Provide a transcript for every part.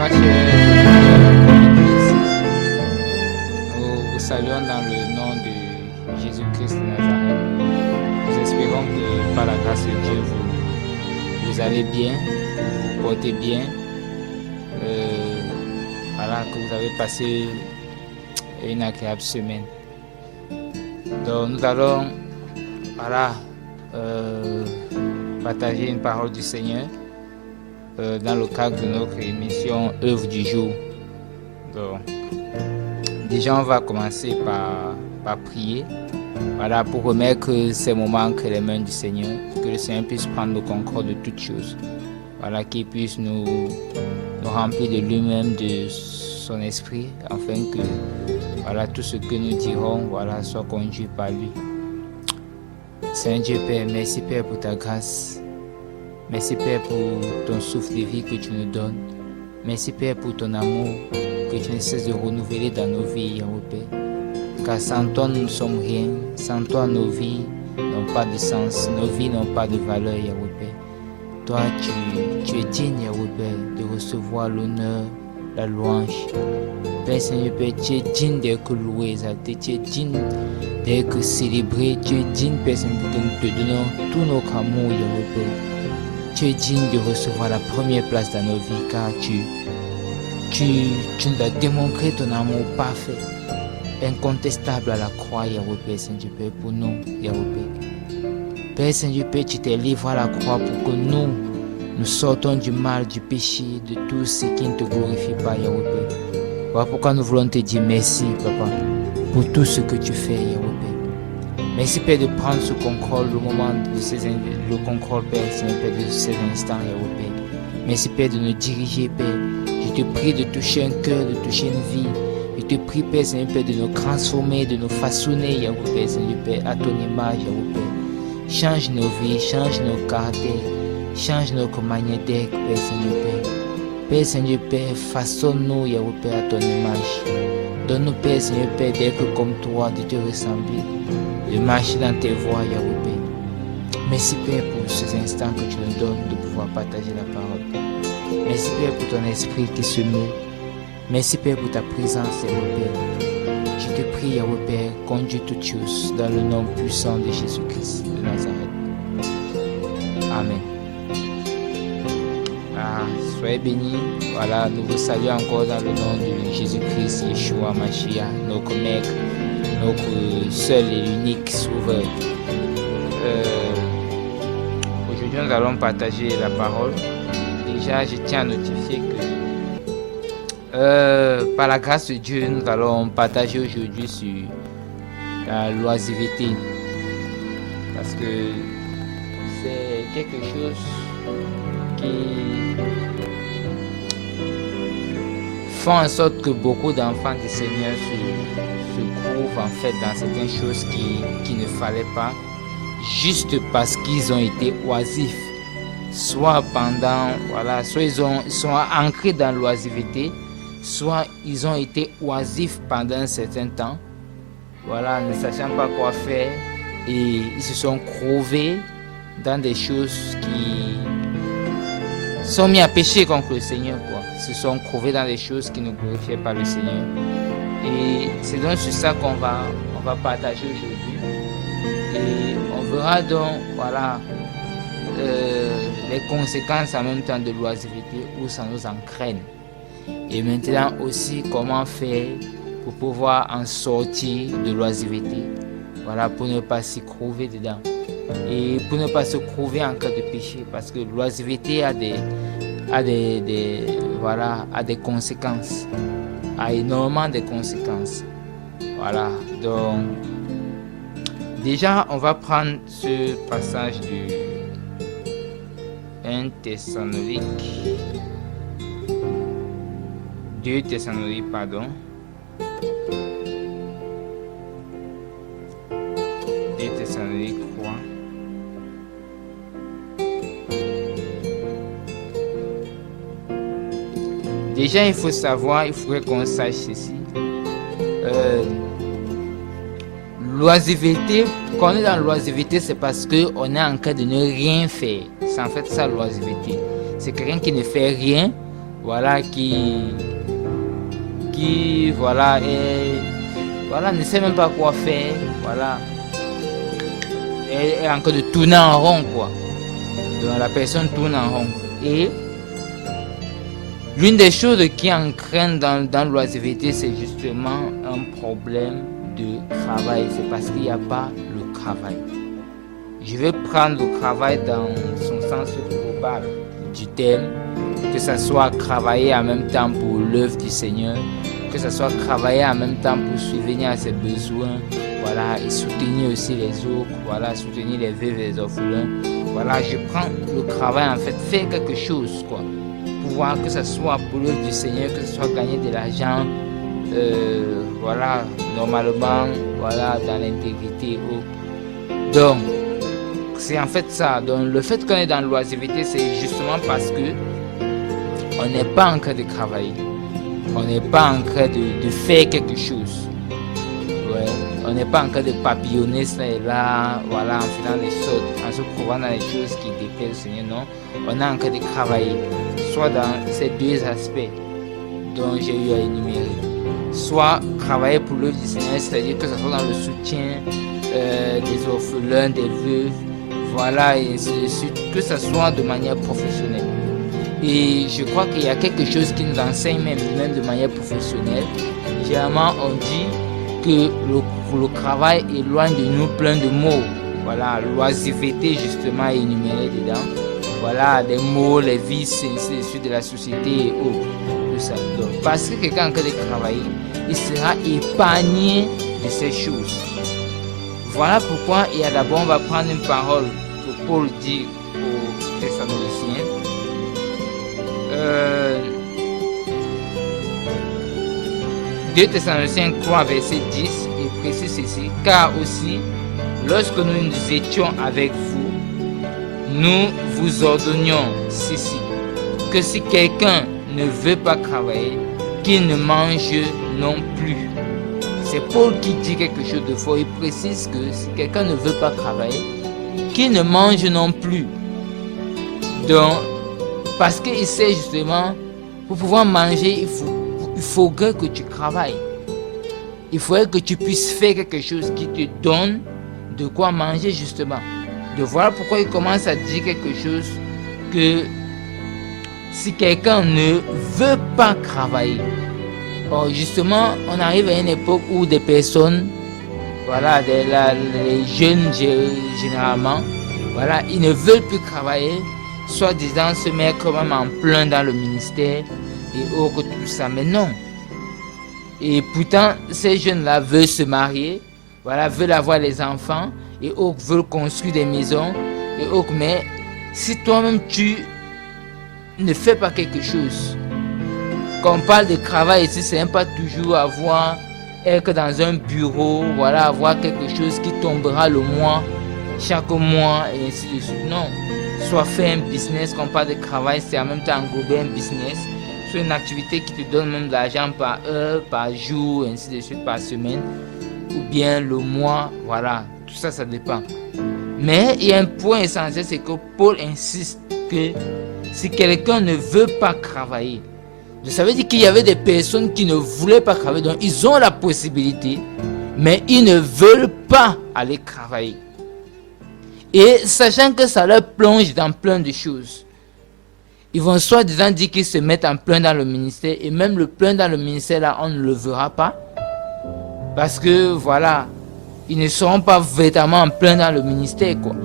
Bonsoir chers Église. Nous vous saluons dans le nom de Jésus-Christ de Nazareth. Nous espérons que par la grâce de Dieu, vous allez bien, vous vous portez bien. Voilà, que vous avez passé une agréable semaine. Donc nous allons partager une parole du Seigneur dans le cadre de notre émission Œuvre du jour. Donc, déjà on va commencer par prier, pour remettre ces moments entre les mains du Seigneur, que le Seigneur puisse prendre le contrôle de toutes choses, qu'il puisse nous remplir de lui-même, de son esprit, afin que tout ce que nous dirons soit conduit par lui. Seigneur Dieu Père, merci Père pour ta grâce. Merci Père pour ton souffle de vie que tu nous donnes. Merci Père pour ton amour que tu ne cesses de renouveler dans nos vies, Yahweh Père. Car sans toi nous ne sommes rien. Sans toi nos vies n'ont pas de sens. Nos vies n'ont pas de valeur, Yahweh Père. Toi tu es digne, Yahweh Père, de recevoir l'honneur, la louange. Père Seigneur Père, tu es digne d'être loué, exalté. Tu es digne d'être célébré. Tu es digne, Père Seigneur, que nous te donnons tout notre amour, Yahweh Père. Tu es digne de recevoir la première place dans nos vies, car tu nous as démontré ton amour parfait, incontestable à la croix, Yahweh Père Saint-Dieu Père, pour nous, Yahweh Père. Père Saint-Dieu Père, tu t'es livré à la croix pour que nous sortons du mal, du péché, de tout ce qui ne te glorifie pas, Yahweh Père. Voilà pourquoi nous voulons te dire merci, Papa, pour tout ce que tu fais, Yahweh Père. Merci Père de prendre ce contrôle, le contrôle Père, Seigneur Père, de ces instants, Yahweh Père. Merci Père de nous diriger, Père. Je te prie de toucher un cœur, de toucher une vie. Je te prie Père, Seigneur Père, de nous transformer, de nous façonner, Yahweh Père, Seigneur Père, à ton image, Yahweh Père. Change nos vies, change nos caractères, change notre manière d'être, Père, Seigneur Père. Père, Seigneur Père, façonne-nous, Yahweh Père, à ton image. Donne-nous, Père, Seigneur Père, d'être comme toi, de te ressembler, de marcher dans tes voies, Yahweh Père. Merci Père pour ces instants que tu nous donnes de pouvoir partager la parole. Merci Père pour ton esprit qui se meut. Merci Père pour ta présence, Yahweh Père. Je te prie, Yahweh Père, conduis toutes choses dans le nom puissant de Jésus-Christ de Nazareth. Amen. Soyez bénis. Nous vous saluons encore dans le nom de Jésus-Christ, Yeshua Mashiach, notre Maître, notre seul et unique Sauveur. Aujourd'hui, nous allons partager la parole. Déjà, je tiens à notifier que par la grâce de Dieu, nous allons partager aujourd'hui sur la loisiveté. Parce que c'est quelque chose qui font en sorte que beaucoup d'enfants du Seigneur se trouvent en fait dans certaines choses qui ne fallait pas, juste parce qu'ils ont été oisifs, soit soit ils sont ancrés dans l'oisiveté, soit ils ont été oisifs pendant un certain temps, ne sachant pas quoi faire, et ils se sont crevés dans des choses qui sont mis à pécher contre le Seigneur, se sont crevés dans des choses qui ne glorifiaient pas le Seigneur. Et c'est donc sur ça qu'on va partager aujourd'hui. Et on verra donc les conséquences en même temps de l'oisiveté, où ça nous entraîne. Et maintenant aussi comment faire pour pouvoir en sortir de l'oisiveté, pour ne pas s'y crever dedans. Et pour ne pas se crever en cas de péché, parce que l'oisiveté a des conséquences, a énormément de conséquences. Donc déjà on va prendre ce passage du 2 Thessaloniques, pardon. 2 Thessaloniques 3. Déjà, il faudrait qu'on sache ceci. L'oisiveté, quand on est dans l'oisiveté, c'est parce qu'on est en train de ne rien faire. C'est en fait ça l'oisiveté. C'est quelqu'un qui ne fait rien voilà, qui voilà, voilà, ne sait même pas quoi faire, voilà, elle est en train de tourner en rond, quoi. Donc la personne tourne en rond. Et l'une des choses qui entraîne dans l'oisiveté, c'est justement un problème de travail. C'est parce qu'il n'y a pas le travail. Je vais prendre le travail dans son sens global du terme, que ce soit travailler en même temps pour l'œuvre du Seigneur, que ce soit travailler en même temps pour subvenir à ses besoins, voilà, et soutenir aussi les autres, voilà, soutenir les veuves et les orphelins. Voilà, je prends le travail, en fait, faire quelque chose, quoi. Pouvoir, que ce soit pour l'œuvre du Seigneur, que ce soit gagner de l'argent, voilà, normalement, voilà, dans l'intégrité. Donc, c'est en fait ça. Donc, le fait qu'on est dans l'oisiveté, c'est justement parce que on n'est pas en train de travailler. On n'est pas en train de faire quelque chose. Ouais. On n'est pas en train de papillonner ça et là, voilà, en faisant des choses, en se prouvant dans les choses qui déplaisent au Seigneur. Non, on est en train de travailler, soit dans ces deux aspects dont j'ai eu à énumérer. Soit travailler pour l'œuvre du Seigneur, c'est-à-dire que ce soit dans le soutien des orphelins, des veuves, voilà, et ainsi de suite, que ce soit de manière professionnelle. Et je crois qu'il y a quelque chose qui nous enseigne même de manière professionnelle. Généralement, on dit que le travail éloigne de nous plein de mots. Voilà, l'oisiveté justement est énumérée dedans. Voilà, les mots, les vices, ainsi de suite de la société et autres. Tout ça. Donc, parce que quelqu'un en train de travailler, il sera épargné de ces choses. Voilà pourquoi il y a d'abord, on va prendre une parole que Paul dit aux Thessaloniciens. 2 Thessaloniciens 3, verset 10, il précise ceci. Car aussi, lorsque nous étions avec vous, nous vous ordonnions ceci, que si quelqu'un ne veut pas travailler, qu'il ne mange non plus. C'est Paul qui dit quelque chose de fort. Il précise que si quelqu'un ne veut pas travailler, qu'il ne mange non plus. Donc, parce qu'il sait justement, pour pouvoir manger, il faudrait que tu travailles. Il faudrait que tu puisses faire quelque chose qui te donne de quoi manger justement. De voilà pourquoi il commence à dire quelque chose que si quelqu'un ne veut pas travailler, or justement, on arrive à une époque où des personnes, voilà, les jeunes généralement, voilà, ils ne veulent plus travailler, soi-disant se mettre quand même en plein dans le ministère et autres, tout ça. Mais non. Et pourtant, ces jeunes-là veulent se marier, voilà, veulent avoir les enfants et autres veulent construire des maisons et autres. Mais si toi-même tu ne fais pas quelque chose, quand on parle de travail ici, c'est même pas toujours être dans un bureau, voilà, avoir quelque chose qui tombera le mois, chaque mois et ainsi de suite. Non. Soit faire un business, quand on parle de travail, c'est en même temps englober un business. Soit une activité qui te donne même de l'argent par heure, par jour, ainsi de suite, par semaine. Ou bien le mois, voilà. Tout ça, ça dépend. Mais il y a un point essentiel, c'est que Paul insiste que si quelqu'un ne veut pas travailler, ça veut dire qu'il y avait des personnes qui ne voulaient pas travailler. Donc ils ont la possibilité, mais ils ne veulent pas aller travailler. Et sachant que ça leur plonge dans plein de choses, ils vont soi-disant dire qu'ils se mettent en plein dans le ministère. Et même le plein dans le ministère, là, on ne le verra pas. Parce que, voilà, ils ne seront pas véritablement en plein dans le ministère, quoi.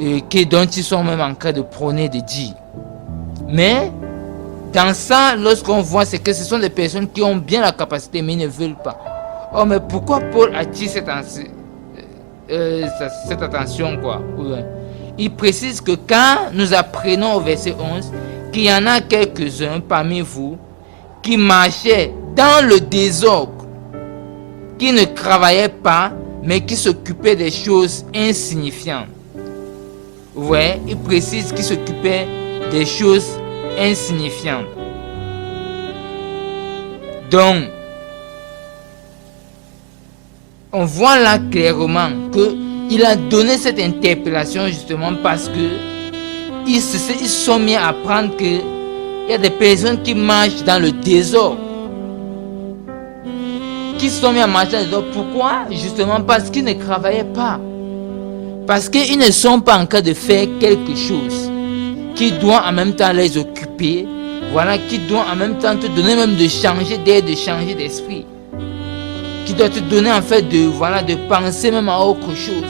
Et dont ils sont même en train de prôner, de dire. Mais, dans ça, lorsqu'on voit, c'est que ce sont des personnes qui ont bien la capacité, mais ils ne veulent pas. Oh, mais pourquoi Paul attire cette attention, quoi? Il précise que quand nous apprenons au verset 11 qu'il y en a quelques-uns parmi vous qui marchaient dans le désordre, qui ne travaillaient pas, mais qui s'occupaient des choses insignifiantes. Ouais, il précise qu'ils s'occupaient des choses insignifiantes. Donc, on voit là clairement qu'il a donné cette interpellation justement parce que ils se sont mis à apprendre que Il y a des personnes qui marchent dans le désordre. Qui se sont mis à marcher dans le désordre. Pourquoi? Justement parce qu'ils ne travaillaient pas. Parce qu'ils ne sont pas en train de faire quelque chose qui doit en même temps les occuper. Voilà, qui doit en même temps te donner même de changer d'air, de changer d'esprit. Qui doit te donner en fait de penser même à autre chose.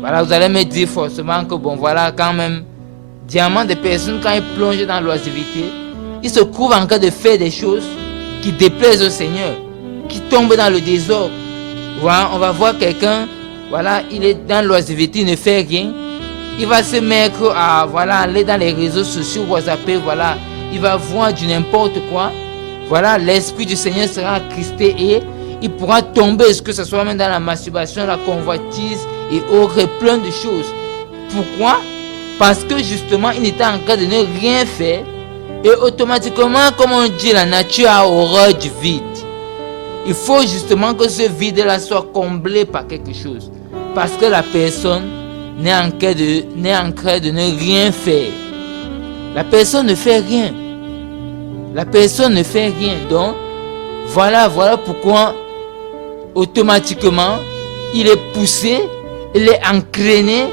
Voilà, vous allez me dire forcément que bon, voilà, quand même, diamant des personnes, quand ils plongent dans l'oisiveté, ils se trouvent en train de faire des choses qui déplaisent au Seigneur, qui tombent dans le désordre. Voilà, on va voir quelqu'un, voilà, il est dans l'oisiveté, il ne fait rien. Il va se mettre à, voilà, aller dans les réseaux sociaux, WhatsApp, voilà, il va voir du n'importe quoi. Voilà, l'Esprit du Seigneur sera attristé et il pourra tomber, que ce soit même dans la masturbation, la convoitise et aurait plein de choses. Pourquoi? Parce que justement, il était en train de ne rien faire. Et automatiquement, comme on dit, la nature a horreur du vide. Il faut justement que ce vide-là soit comblé par quelque chose. Parce que la personne n'est en train de ne rien faire. La personne ne fait rien. La personne ne fait rien. Donc, voilà pourquoi automatiquement, il est poussé, il est entraîné,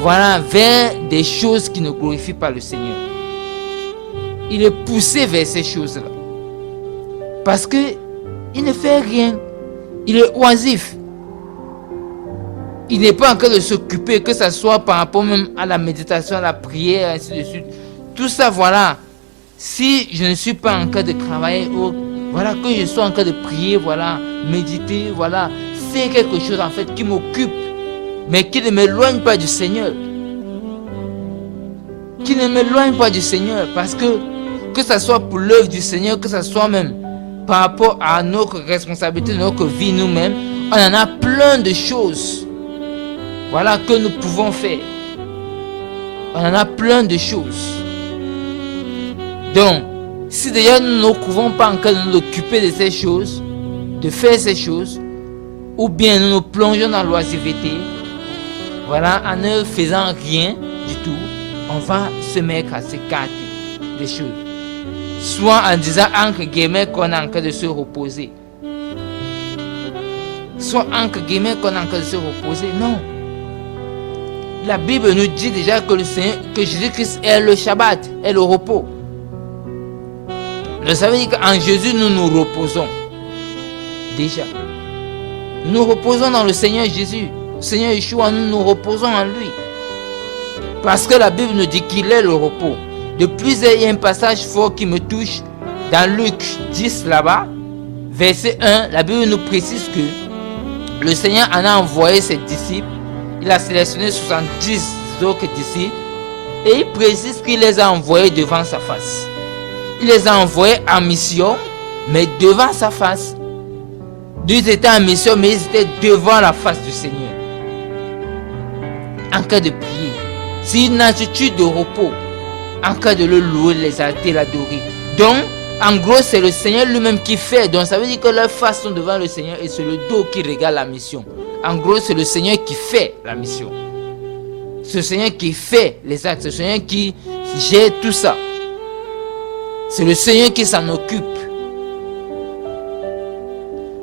voilà, vers des choses qui ne glorifient pas le Seigneur. Il est poussé vers ces choses-là. Parce que il ne fait rien. Il est oisif. Il n'est pas en train de s'occuper, que ce soit par rapport même à la méditation, à la prière, ainsi de suite. Tout ça, voilà. Si je ne suis pas en train de travailler, voilà, que je sois en train de prier, voilà, méditer, voilà, faire quelque chose en fait qui m'occupe, mais qui ne m'éloigne pas du Seigneur. Qui ne m'éloigne pas du Seigneur, parce que ce soit pour l'œuvre du Seigneur, que ce soit même par rapport à notre responsabilité, notre vie nous-mêmes, on en a plein de choses, voilà, que nous pouvons faire. On en a plein de choses. Donc, si d'ailleurs nous ne pouvons pas encore nous occuper de ces choses, de faire ces choses, ou bien nous nous plongeons dans l'oisiveté, voilà, en ne faisant rien du tout, on va se mettre à s'écarter des choses. Soit en disant entre guillemets qu'on est en train de se reposer. Soit entre guillemets qu'on est en train de se reposer. Non. La Bible nous dit déjà que Jésus-Christ est le Shabbat, est le repos. Ça veut dire qu'en Jésus, nous nous reposons. Déjà. Nous nous reposons dans le Seigneur Jésus. Le Seigneur Yeshua, nous nous reposons en lui. Parce que la Bible nous dit qu'il est le repos. De plus, il y a un passage fort qui me touche. Dans Luc 10, là-bas, verset 1, la Bible nous précise que le Seigneur en a envoyé ses disciples. Il a sélectionné 70 autres disciples. Et il précise qu'il les a envoyés devant sa face. Il les a envoyés en mission, mais devant sa face. Ils étaient en mission, mais ils étaient devant la face du Seigneur. En cas de prier. C'est une attitude de repos. En cas de le louer, l'exalter, l'adorer. Donc, en gros, c'est le Seigneur lui-même qui fait. Donc, ça veut dire que leurs faces sont devant le Seigneur et c'est le dos qui regarde la mission. En gros, c'est le Seigneur qui fait la mission. C'est le Seigneur qui fait les actes. C'est le Seigneur qui gère tout ça. C'est le Seigneur qui s'en occupe.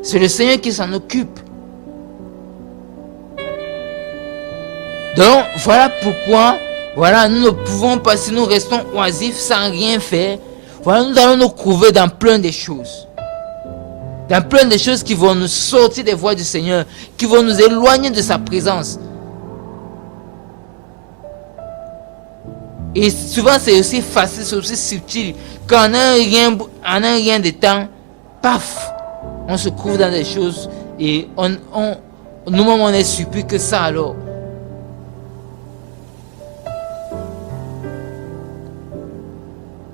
C'est le Seigneur qui s'en occupe. Donc, voilà pourquoi, voilà, nous ne pouvons pas, si nous restons oisifs sans rien faire, voilà, nous allons nous trouver dans plein de choses. Dans plein de choses qui vont nous sortir des voies du Seigneur, qui vont nous éloigner de sa présence. Et souvent, c'est aussi facile, c'est aussi subtil. Quand on a rien de temps, paf, on se trouve dans des choses et nous-mêmes, on est surpris que ça alors.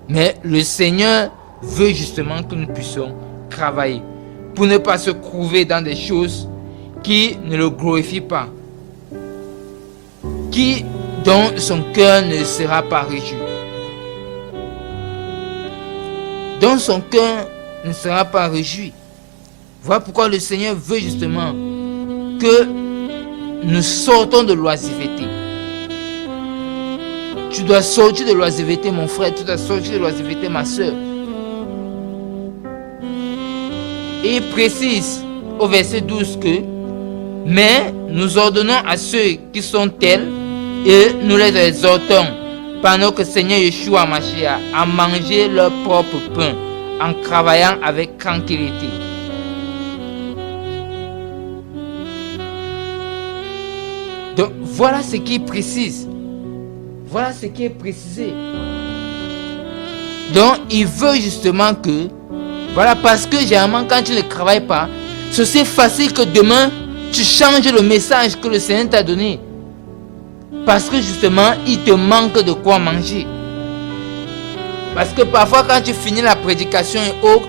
Mais le Seigneur veut justement que nous puissions travailler pour ne pas se trouver dans des choses qui ne le glorifient pas, dont son cœur ne sera pas réjoui. Dont son cœur ne sera pas réjoui. Voilà pourquoi le Seigneur veut justement que nous sortons de l'oisiveté. Tu dois sortir de l'oisiveté, mon frère. Tu dois sortir de l'oisiveté, ma soeur. Et il précise au verset 12 que « Mais nous ordonnons à ceux qui sont tels et nous les exhortons par notre Seigneur Yeshua Mashiach à manger leur propre pain en travaillant avec tranquillité. » Donc voilà ce qui est précise. Voilà ce qui est précisé. Donc il veut justement que, voilà, parce que généralement quand tu ne travailles pas, c'est aussi facile que demain tu changes le message que le Seigneur t'a donné. Parce que justement il te manque de quoi manger. Parce que parfois quand tu finis la prédication et autres,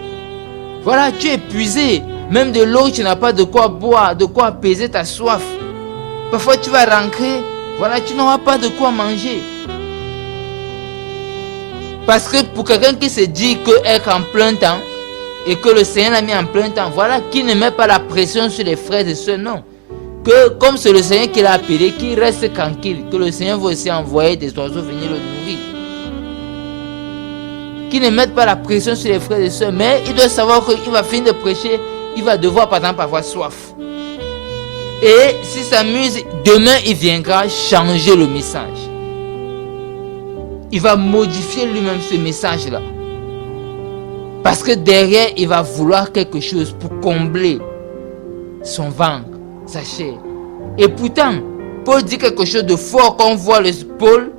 voilà, tu es épuisé. Même de l'eau, tu n'as pas de quoi boire, de quoi apaiser ta soif. Parfois tu vas rentrer, voilà, tu n'auras pas de quoi manger. Parce que pour quelqu'un qui se dit qu'être en plein temps et que le Seigneur l'a mis en plein temps, voilà, qui ne met pas la pression sur les frères et sœurs, non. Que comme c'est le Seigneur qui l'a appelé, qu'il reste tranquille, que le Seigneur va aussi envoyer des oiseaux venir le nourrir. Qui ne mettent pas la pression sur les frères et sœurs, mais il doit savoir qu'il va finir de prêcher, il va devoir par exemple avoir soif. Et s'il s'amuse, demain il viendra changer le message. Il va modifier lui-même ce message-là. Parce que derrière, il va vouloir quelque chose pour combler son ventre, sa chair. Et pourtant, Paul dit quelque chose de fort quand on voit Paul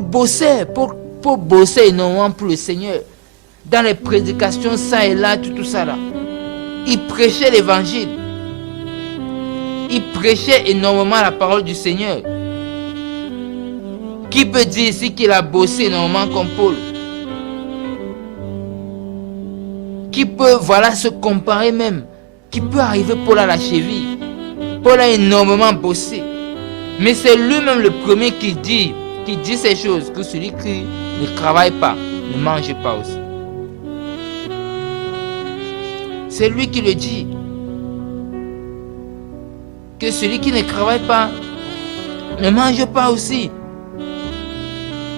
bossait, Paul bossait énormément pour le Seigneur. Dans les prédications, ça et là, tout ça là. Il prêchait l'évangile. Il prêchait énormément la parole du Seigneur. Qui peut dire ici qu'il a bossé énormément comme Paul? Qui peut, voilà, se comparer même? Qui peut arriver Paul à la cheville? Paul a énormément bossé. Mais c'est lui-même le premier qui dit ces choses, que celui qui ne travaille pas, ne mange pas aussi. C'est lui qui le dit. Que celui qui ne travaille pas, ne mange pas aussi.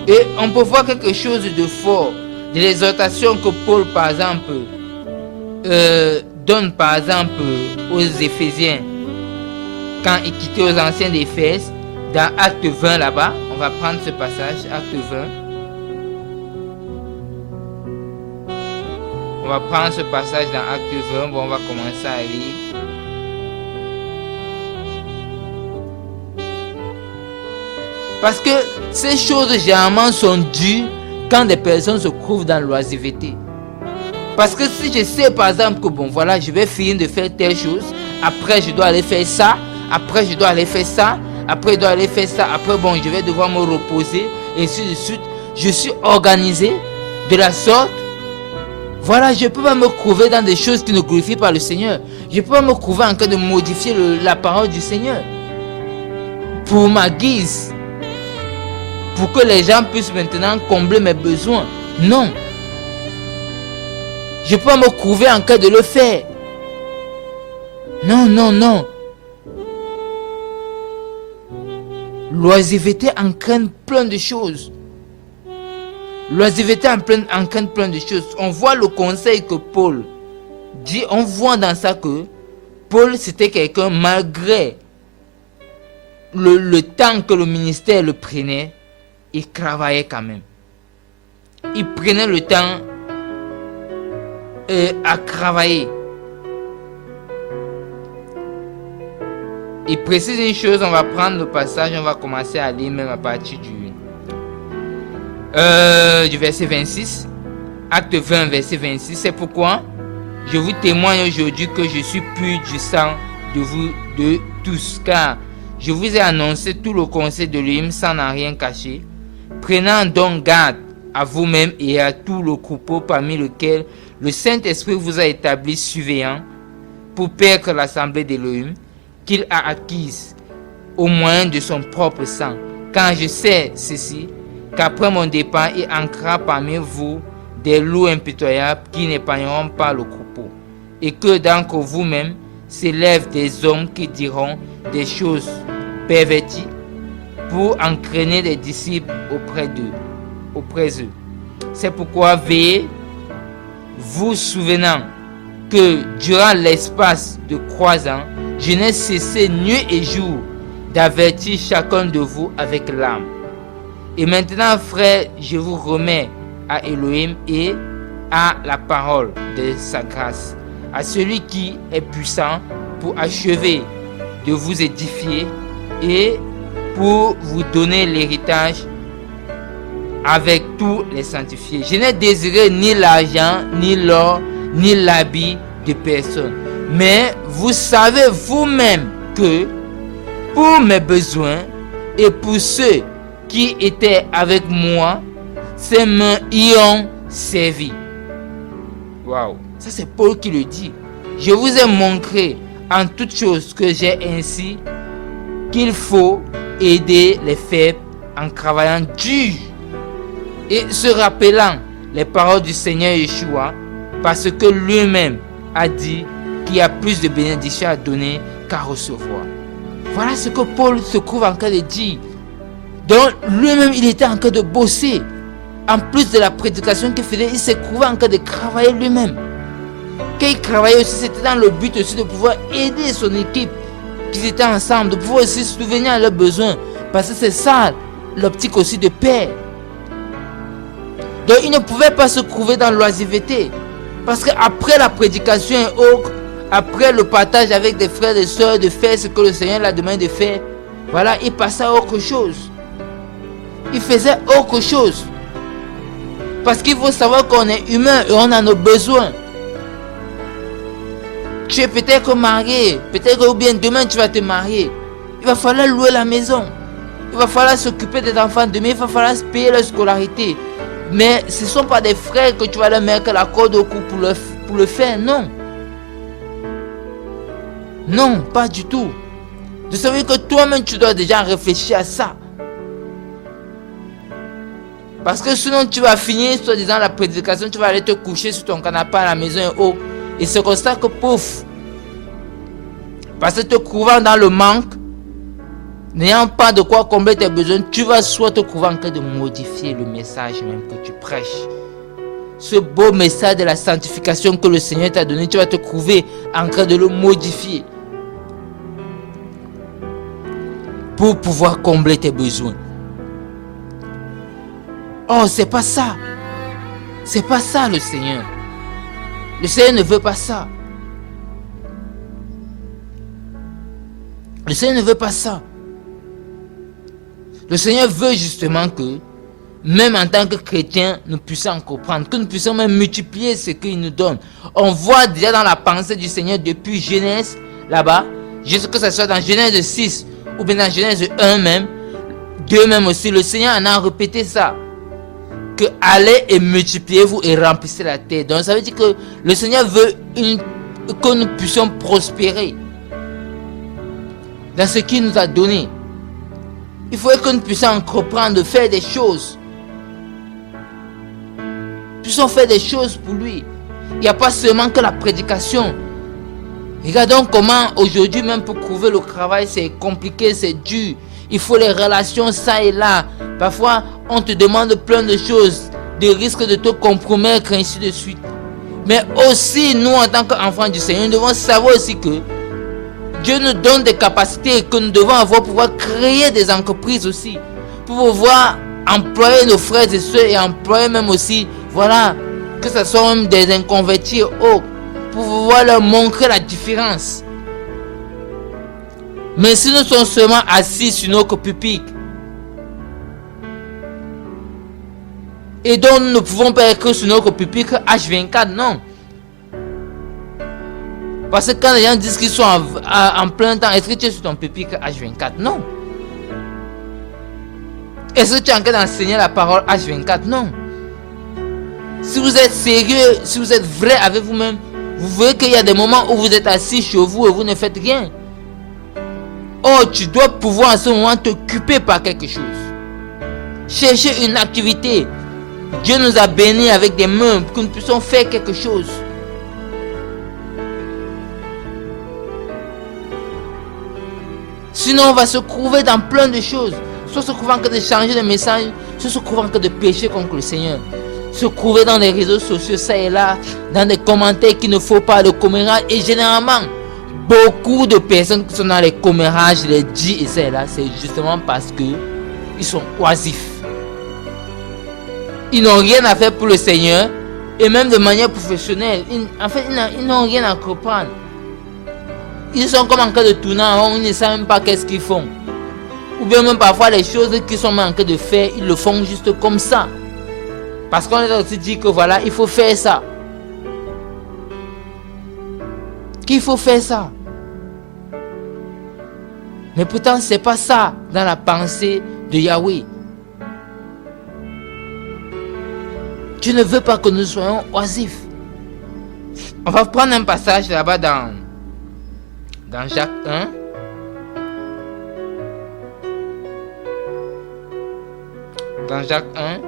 Et on peut voir quelque chose de fort, de l'exhortation que Paul, par exemple, donne, par exemple, aux Éphésiens, quand il quittait aux anciens d'Éphèse, dans Acte 20 là-bas. On va prendre ce passage, Acte 20. On va prendre ce passage dans Acte 20. Bon, on va commencer à lire. Parce que ces choses généralement sont dues quand des personnes se trouvent dans l'oisiveté. Parce que si je sais par exemple que bon voilà, je vais finir de faire telle chose, après je dois aller faire ça, après je dois aller faire ça, après je dois aller faire ça, après bon je vais devoir me reposer, et ainsi de suite. Je suis organisé de la sorte. Voilà, je ne peux pas me trouver dans des choses qui ne glorifient pas le Seigneur. Je ne peux pas me trouver en train de modifier la parole du Seigneur. Pour ma guise. Pour que les gens puissent maintenant combler mes besoins. Non. Je peux pas me trouver en train de le faire. Non, non, non. L'oisiveté entraîne plein de choses. L'oisiveté entraîne plein de choses. On voit le conseil que Paul dit. On voit dans ça que Paul c'était quelqu'un, malgré le temps que le ministère le prenait, il travaillait quand même. Il prenait le temps à travailler. Il précise une chose, on va prendre le passage, on va commencer à lire même à partir du verset 26. Acte 20, verset 26. C'est pourquoi je vous témoigne aujourd'hui que je suis pur du sang de vous de tous, car je vous ai annoncé tout le conseil de l'Église sans en rien cacher. Prenant donc garde à vous-même et à tout le troupeau parmi lequel le Saint-Esprit vous a établi surveillant pour perdre l'assemblée d'Élohim qu'il a acquise au moyen de son propre sang. Quand je sais ceci, qu'après mon départ, il ancrera parmi vous des loups impitoyables qui n'épargneront pas le troupeau, et que d'entre vous-même s'élèvent des hommes qui diront des choses perverties pour entraîner les disciples auprès d'eux. C'est pourquoi veillez, vous souvenant que durant l'espace de 3 ans, je n'ai cessé nuit et jour d'avertir chacun de vous avec larmes. Et maintenant, frères, je vous remets à Elohim et à la parole de sa grâce, à celui qui est puissant pour achever de vous édifier et pour vous donner l'héritage avec tous les sanctifiés. Je n'ai désiré ni l'argent, ni l'or, ni l'habit de personne. Mais vous savez vous-même que pour mes besoins et pour ceux qui étaient avec moi, ces mains y ont servi. Waouh, ça c'est Paul qui le dit. Je vous ai montré en toutes choses que j'ai ainsi qu'il faut aider les faibles en travaillant dur et se rappelant les paroles du Seigneur Yeshua, parce que lui-même a dit qu'il y a plus de bénédictions à donner qu'à recevoir. Voilà ce que Paul se trouve en train de dire. Donc lui-même il était en train de bosser. En plus de la prédication qu'il faisait, il se trouvait en train de travailler lui-même. Quand il travaillait aussi, c'était dans le but aussi de pouvoir aider son équipe, qu'ils étaient ensemble, de pouvoir aussi se souvenir à leurs besoins. Parce que c'est ça l'optique aussi de père. Donc il ne pouvait pas se trouver dans l'oisiveté. Parce qu'après la prédication et autres, après le partage avec des frères et sœurs, de faire ce que le Seigneur l'a demandé de faire, voilà, il passait à autre chose. Il faisait autre chose. Parce qu'il faut savoir qu'on est humain et on a nos besoins. Tu es peut-être marié, peut-être ou bien demain tu vas te marier. Il va falloir louer la maison. Il va falloir s'occuper des enfants demain, il va falloir payer leur scolarité. Mais ce ne sont pas des frères que tu vas leur mettre la corde au cou pour le faire, non. Non, pas du tout. De savoir que toi-même tu dois déjà réfléchir à ça. Parce que sinon tu vas finir, soit disant la prédication, tu vas aller te coucher sur ton canapé à la maison et haut. Et c'est comme ça que pouf. Parce que te trouvant dans le manque, n'ayant pas de quoi combler tes besoins, tu vas soit te trouver en train de modifier le message même que tu prêches. Ce beau message de la sanctification que le Seigneur t'a donné, tu vas te trouver en train de le modifier. Pour pouvoir combler tes besoins. Oh, c'est pas ça. C'est pas ça le Seigneur. Le Seigneur ne veut pas ça. Le Seigneur ne veut pas ça. Le Seigneur veut justement que, même en tant que chrétiens, nous puissions comprendre, que nous puissions même multiplier ce qu'il nous donne. On voit déjà dans la pensée du Seigneur depuis Genèse, là-bas, jusqu'à ce que ce soit dans Genèse 6, ou bien dans Genèse 1 même, 2 même aussi, le Seigneur en a répété ça. Que allez et multipliez-vous et remplissez la terre. Donc ça veut dire que le Seigneur veut que nous puissions prospérer dans ce qu'il nous a donné. Il faut que nous puissions entreprendre de faire des choses. Puissions faire des choses pour lui. Il n'y a pas seulement que la prédication. Regardons comment aujourd'hui même pour trouver le travail c'est compliqué, c'est dur. Il faut les relations ça et là. Parfois on te demande plein de choses, des risques de te compromettre ainsi de suite. Mais aussi nous en tant qu'enfants du Seigneur, nous devons savoir aussi que Dieu nous donne des capacités et que nous devons avoir pour pouvoir créer des entreprises aussi. Pour pouvoir employer nos frères et sœurs et employer même aussi, voilà, que ce soit même des inconvertis pour pouvoir leur montrer la différence. Mais si nous sommes seulement assis sur notre pupitre et donc nous ne pouvons pas être sur notre pupitre H24, non. Parce que quand les gens disent qu'ils sont en plein temps, est-ce que tu es sur ton pupitre H24? Non. Est-ce que tu es en train d'enseigner la parole H24? Non. Si vous êtes sérieux, si vous êtes vrai avec vous-même, vous verrez qu'il y a des moments où vous êtes assis chez vous et vous ne faites rien. Oh, tu dois pouvoir en ce moment t'occuper par quelque chose. Chercher une activité. Dieu nous a bénis avec des mains pour que nous puissions faire quelque chose. Sinon, on va se trouver dans plein de choses. soit se couvrir en train de changer de message, soit se couvrir en train de pécher contre le Seigneur. Se couvrir dans les réseaux sociaux, ça et là, dans des commentaires qu'il ne faut pas, le commérage. Et généralement, beaucoup de personnes qui sont dans les commérages, les dits et ça et là, c'est justement parce que ils sont oisifs. Ils n'ont rien à faire pour le Seigneur, et même de manière professionnelle. Ils n'ont rien à comprendre. Ils sont comme en train de tourner en rond, ils ne savent même pas qu'est-ce qu'ils font. Ou bien même parfois les choses qu'ils sont en train de faire, ils le font juste comme ça. Parce qu'on a aussi dit que voilà, il faut faire ça. Qu'il faut faire ça. Mais pourtant, ce n'est pas ça dans la pensée de Yahweh. Dieu ne veut pas que nous soyons oisifs. On va prendre un passage là-bas dans Jacques 1. Dans Jacques 1.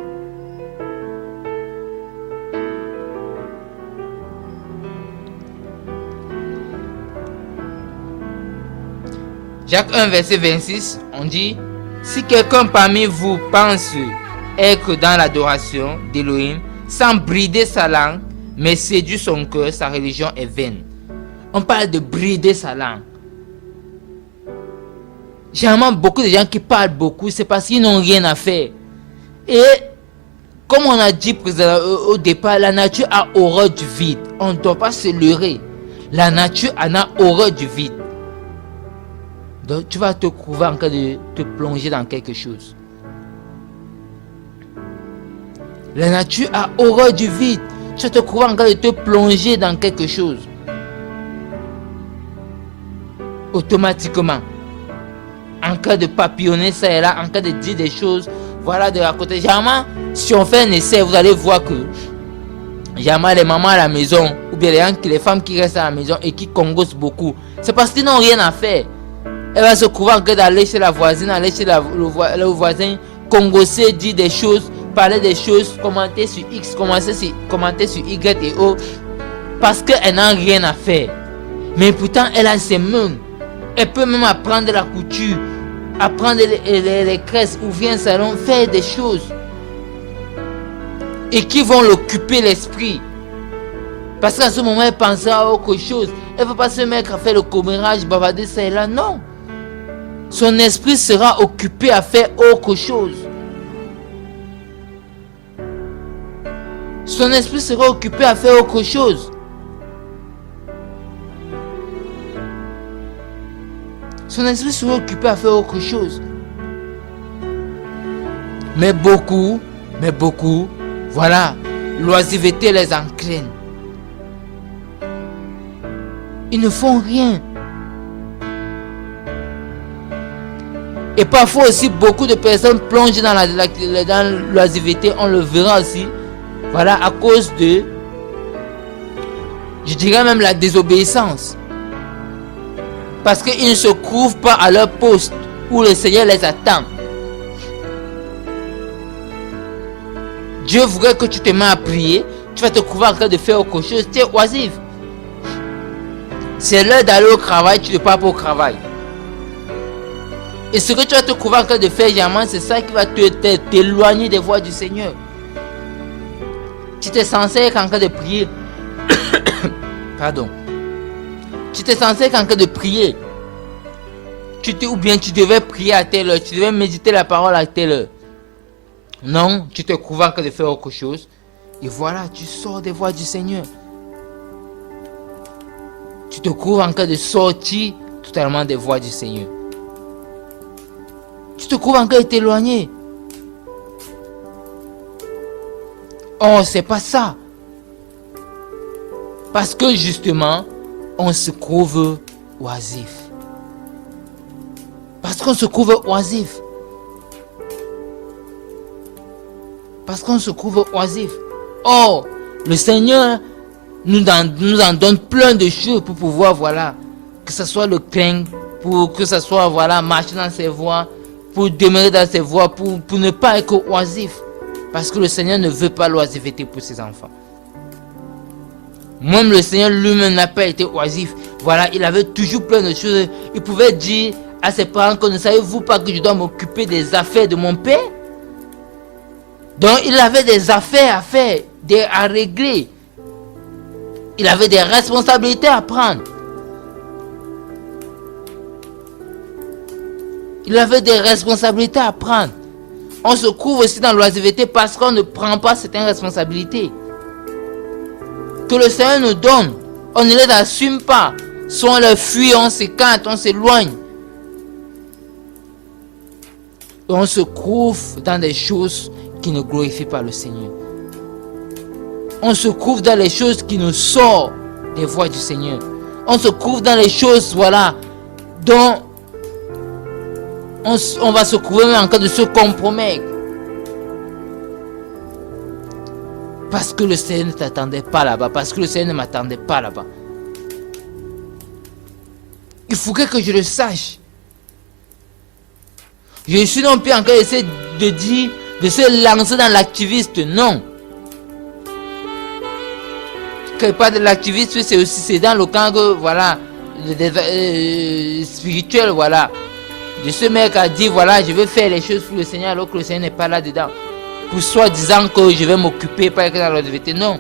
Jacques 1, verset 26, on dit: si quelqu'un parmi vous pense être dans l'adoration d'Élohim, sans brider sa langue, mais séduit son cœur, sa religion est vaine. On parle de brider sa langue. Généralement, beaucoup de gens qui parlent beaucoup, c'est parce qu'ils n'ont rien à faire. Et comme on a dit au départ, la nature a horreur du vide. On ne doit pas se leurrer. La nature en a horreur du vide. Donc tu vas te trouver en train de te plonger dans quelque chose. La nature a horreur du vide. Tu vas te trouver en train de te plonger dans quelque chose. Automatiquement. En train de papillonner ça et là, en train de dire des choses, voilà, de raconter. Généralement, si on fait un essai, vous allez voir que généralement les mamans à la maison, ou bien les femmes qui restent à la maison et qui congossent beaucoup, c'est parce qu'ils n'ont rien à faire. Elle va se trouver en train d'aller chez la voisine, aller chez le voisin, congosser, dire des choses, parler des choses, commenter sur X, commenter sur Y et O, parce qu'elle n'a rien à faire. Mais pourtant, elle a ses mains. Elle peut même apprendre la couture, apprendre les tresses, ouvrir un salon, faire des choses. Et qui vont l'occuper l'esprit. Parce qu'à ce moment, elle pensera à autre chose. Elle ne veut pas se mettre à faire le commérage, bavarder ça et là, non. Son esprit sera occupé à faire autre chose. Son esprit sera occupé à faire autre chose. Son esprit sera occupé à faire autre chose. Mais beaucoup, voilà, l'oisiveté les entraîne. Ils ne font rien. Et parfois aussi, beaucoup de personnes plongent dans l'oisiveté. On le verra aussi. Voilà, à cause de, je dirais même la désobéissance. Parce qu'ils ne se trouvent pas à leur poste où le Seigneur les attend. Dieu voudrait que tu te mets à prier. Tu vas te trouver en train de faire autre chose. Tu es oisif. C'est l'heure d'aller au travail. Tu ne pars pas au travail. Et ce que tu vas te trouver en train de faire, généralement, c'est ça qui va t'éloigner des voies du Seigneur. Tu étais censé être en train de prier. Pardon. Tu étais censé être en train de prier. Ou bien tu devais prier à telle heure. Tu devais méditer la parole à telle heure. Non, tu te trouves en train de faire autre chose. Et voilà, tu sors des voies du Seigneur. Tu te trouves en train de sortir totalement des voies du Seigneur. Tu te trouves en train de t'éloigner. Oh, c'est pas ça. Parce que justement, on se trouve oisif. Parce qu'on se trouve oisif. Parce qu'on se trouve oisif. Oh, le Seigneur nous en donne plein de choses pour pouvoir, voilà, que ce soit le craint, pour que ce soit, voilà, marcher dans ses voies, pour demeurer dans ses voies, pour ne pas être oisif. Parce que le Seigneur ne veut pas l'oisiveté pour ses enfants. Même le Seigneur lui-même n'a pas été oisif. Voilà, il avait toujours plein de choses. Il pouvait dire à ses parents que ne savez-vous pas que je dois m'occuper des affaires de mon père? Donc il avait des affaires à faire, à régler. Il avait des responsabilités à prendre. Il avait des responsabilités à prendre. On se trouve aussi dans l'oisiveté parce qu'on ne prend pas certaines responsabilités que le Seigneur nous donne. On ne les assume pas. Soit on les fuit, on s'écarte, on s'éloigne. Et on se trouve dans des choses qui ne glorifient pas le Seigneur. On se trouve dans les choses qui nous sortent des voies du Seigneur. On se trouve dans les choses, voilà, dont on va se trouver en cas de se compromettre. Parce que le Seigneur ne t'attendait pas là-bas. Parce que le Seigneur ne m'attendait pas là-bas. Il faudrait que je le sache. Je suis non plus encore essayé de dire, de se lancer dans l'activiste. Non. Que pas de l'activiste, c'est aussi c'est dans le camp que, voilà, spirituel, voilà. De ce mec a dit, voilà, je vais faire les choses pour le Seigneur alors que le Seigneur n'est pas là-dedans. Pour soi disant que je vais m'occuper, pas que dans la vérité. Non.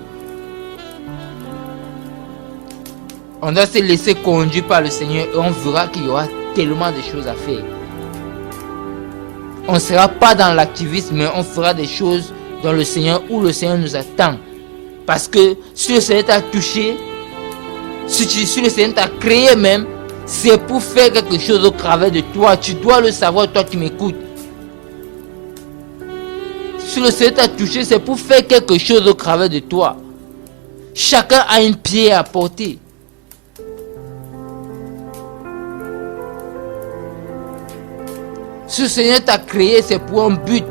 On doit se laisser conduire par le Seigneur et on verra qu'il y aura tellement de choses à faire. On ne sera pas dans l'activisme, mais on fera des choses dans le Seigneur où le Seigneur nous attend. Parce que si le Seigneur t'a touché, si le Seigneur t'a créé même, c'est pour faire quelque chose au travers de toi. Tu dois le savoir, toi qui m'écoutes. Si le Seigneur t'a touché, c'est pour faire quelque chose au travers de toi. Chacun a une pierre à porter. Si le Seigneur t'a créé, c'est pour un but.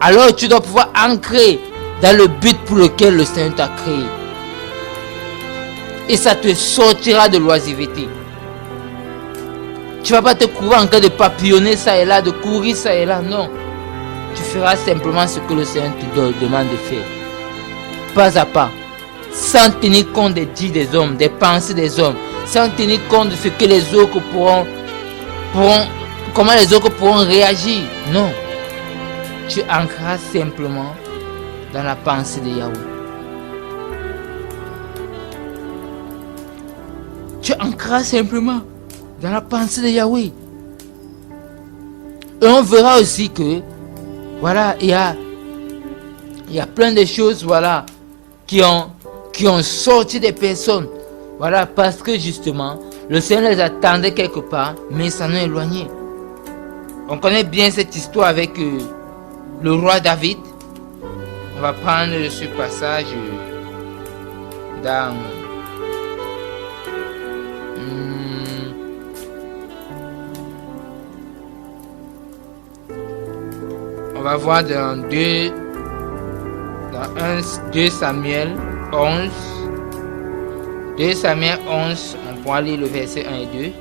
Alors tu dois pouvoir ancrer dans le but pour lequel le Seigneur t'a créé. Et ça te sortira de l'oisiveté. Tu ne vas pas te trouver en train de papillonner ça et là, de courir ça et là. Non. Tu feras simplement ce que le Seigneur te demande de faire. Pas à pas. Sans tenir compte des dits des hommes, des pensées des hommes. Sans tenir compte de ce que les autres pourront comment les autres pourront réagir. Non. Tu ancreras simplement dans la pensée de Yahweh. Tu ancreras simplement dans la pensée de Yahweh. Et on verra aussi que, voilà, il y a plein de choses, voilà, qui ont sorti des personnes. Voilà, parce que justement, le Seigneur les attendait quelque part, mais ils s'en ont éloigné. On connaît bien cette histoire avec le roi David. On va prendre ce passage dans on va voir dans 2 Samuel 11. 2 Samuel 11, on pourra lire le verset 1 et 2.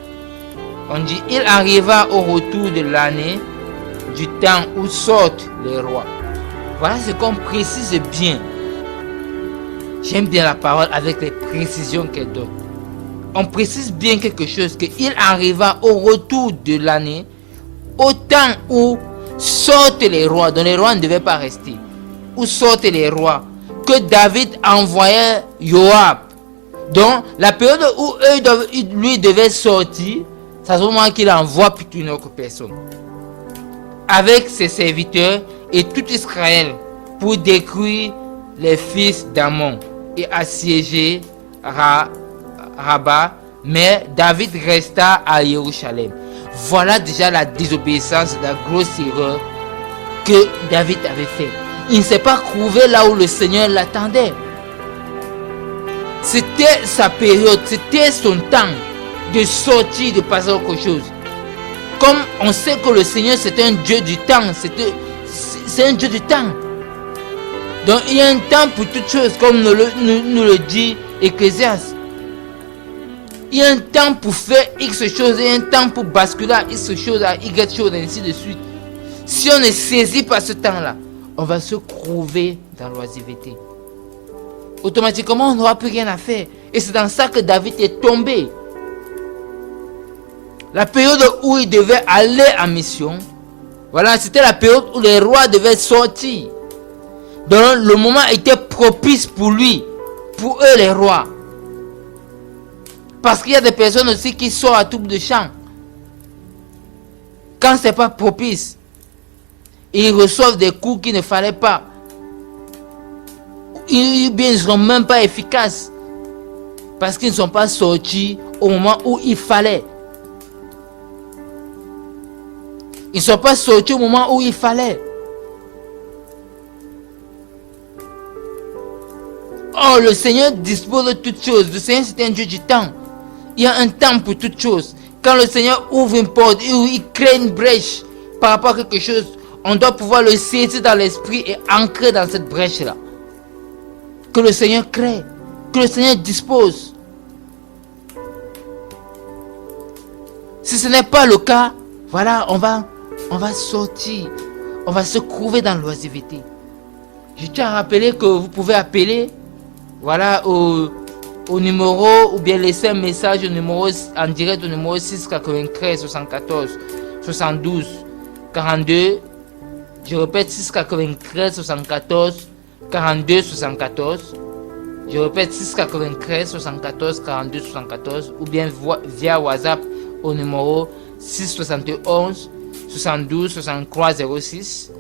On dit, il arriva au retour de l'année du temps où sortent les rois. Voilà ce qu'on précise bien. J'aime bien la parole avec les précisions qu'elle donne. On précise bien quelque chose, qu'il arriva au retour de l'année, au temps où sortent les rois, dont les rois ne devaient pas rester. Où sortent les rois, que David envoyait Joab. Donc, la période où lui devait sortir, c'est à ce moment qu'il envoie plutôt une autre personne. Avec ses serviteurs et tout Israël pour détruire les fils d'Ammon et assiéger Rabat. Mais David resta à Jérusalem. Voilà déjà la désobéissance, la grosse erreur que David avait fait. Il ne s'est pas trouvé là où le Seigneur l'attendait. C'était sa période, c'était son temps de sortir, de passer à autre chose. Comme on sait que le Seigneur c'est un Dieu du temps, c'est un Dieu du temps. Donc il y a un temps pour toutes choses, comme nous le dit Ecclésiaste. Il y a un temps pour faire X choses, il y a un temps pour basculer à X choses, à Y choses, ainsi de suite. Si on ne saisit pas ce temps-là, on va se trouver dans l'oisiveté. Automatiquement, on n'aura plus rien à faire. Et c'est dans ça que David est tombé. la période où il devait aller en mission, voilà, c'était la période où les rois devaient sortir. Donc le moment était propice pour lui, pour eux les rois. Parce qu'il y a des personnes aussi qui sortent à tout bout de champ. Quand ce n'est pas propice, ils reçoivent des coups qu'il ne fallait pas. Ils ne sont même pas efficaces. Parce qu'ils ne sont pas sortis au moment où il fallait. Ils ne sont pas sortis au moment où il fallait. Oh, le Seigneur dispose de toutes choses. Le Seigneur, c'est un Dieu du temps. Il y a un temps pour toutes choses. Quand le Seigneur ouvre une porte, il crée une brèche par rapport à quelque chose, on doit pouvoir le saisir dans l'esprit et ancrer dans cette brèche-là. Que le Seigneur crée, que le Seigneur dispose. Si ce n'est pas le cas, voilà, on va sortir, on va se trouver dans l'oisiveté. Je tiens à rappeler que vous pouvez appeler, voilà, au numéro, ou bien laisser un message au numéro, en direct au numéro 6 93 74 72 42. Je répète, 6 93 74 42 74. Je répète, 6 93 74 42 74. Ou bien via WhatsApp au numéro 6 71 72 63 06.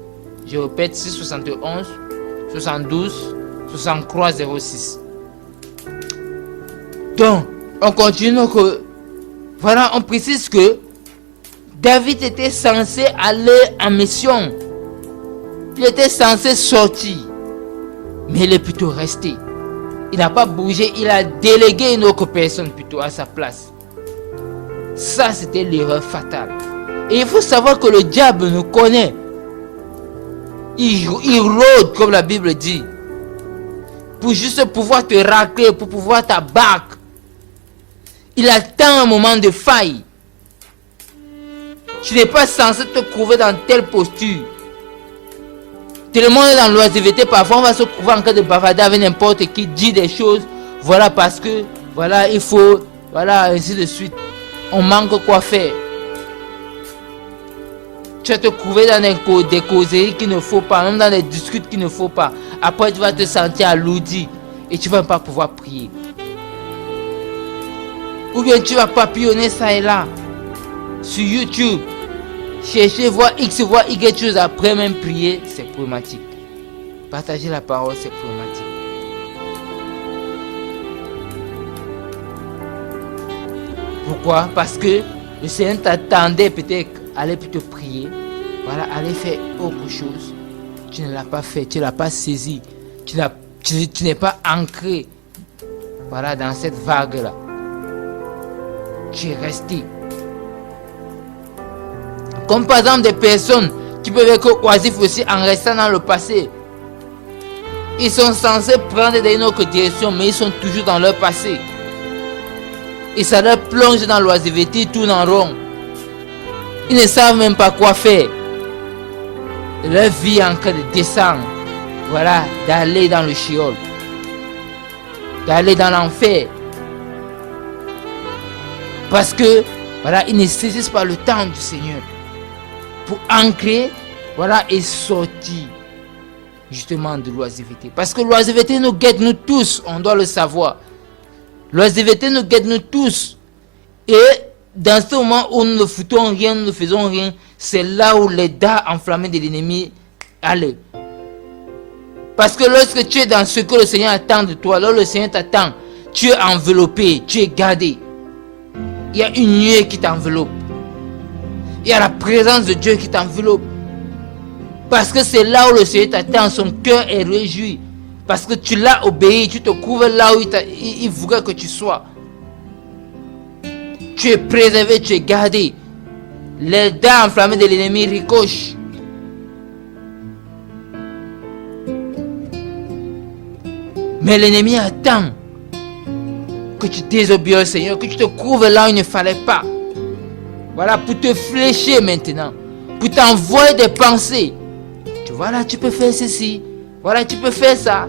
Je répète, 6 71 72 63 06. Donc, on continue. Voilà, on précise que David était censé aller en mission. Il était censé sortir. Mais il est plutôt resté. Il n'a pas bougé. Il a délégué une autre personne plutôt à sa place. Ça, c'était l'erreur fatale. Et il faut savoir que le diable nous connaît. Il rôde, comme la Bible dit, pour juste pouvoir te racler, pour pouvoir t'abattre. Il attend un moment de faille. Tu n'es pas censé te trouver dans telle posture. Tout le monde est dans l'oisiveté. Parfois, on va se trouver en cas de bavarder avec n'importe qui, dit des choses. Voilà, parce que, voilà, il faut, voilà, ainsi de suite. On manque quoi faire. Tu vas te trouver dans des causeries qu'il ne faut pas, même dans des discutes qu'il ne faut pas. Après, tu vas te sentir alourdi et tu ne vas pas pouvoir prier. Ou bien tu vas papillonner ça et là sur YouTube, chercher, voir X, voir Y chose, après même prier, c'est problématique. Partager la parole, c'est problématique. Pourquoi? Parce que le Seigneur t'attendait peut-être à aller plutôt prier, voilà, aller faire autre chose. Tu ne l'as pas fait, tu ne l'as pas saisi, tu n'es pas ancré, voilà, dans cette vague-là. Tu es resté. Comme par exemple des personnes qui peuvent être oisifs aussi en restant dans le passé. Ils sont censés prendre une autre direction, mais ils sont toujours dans leur passé. Et ça leur plonge dans l'oisiveté, ils tournent en rond. Ils ne savent même pas quoi faire. Leur vie est en train de descendre. Voilà, d'aller dans le Sheol. D'aller dans l'enfer. Parce que, voilà, ils ne saisissent pas le temps du Seigneur. Pour ancrer, voilà, et sortir, justement, de l'oisiveté. Parce que l'oisiveté nous guette, nous tous, on doit le savoir. L'oisiveté nous guette, nous tous. Et dans ce moment où nous ne foutons rien, nous ne faisons rien, c'est là où les dards enflammés de l'ennemi allaient. Parce que lorsque tu es dans ce que le Seigneur attend de toi, lorsque le Seigneur t'attend, tu es enveloppé, tu es gardé. Il y a une nuée qui t'enveloppe. Il y a la présence de Dieu qui t'enveloppe. Parce que c'est là où le Seigneur t'attend, son cœur est réjoui. Parce que tu l'as obéi, tu te trouves là où il voudrait que tu sois. Tu es préservé, tu es gardé. Les dards enflammés de l'ennemi ricochent. Mais l'ennemi attend que tu désobéis au Seigneur, que tu te trouves là où il ne fallait pas. Voilà, pour te flécher maintenant, pour t'envoyer des pensées. Tu vois là, tu peux faire ceci. Voilà, tu peux faire ça.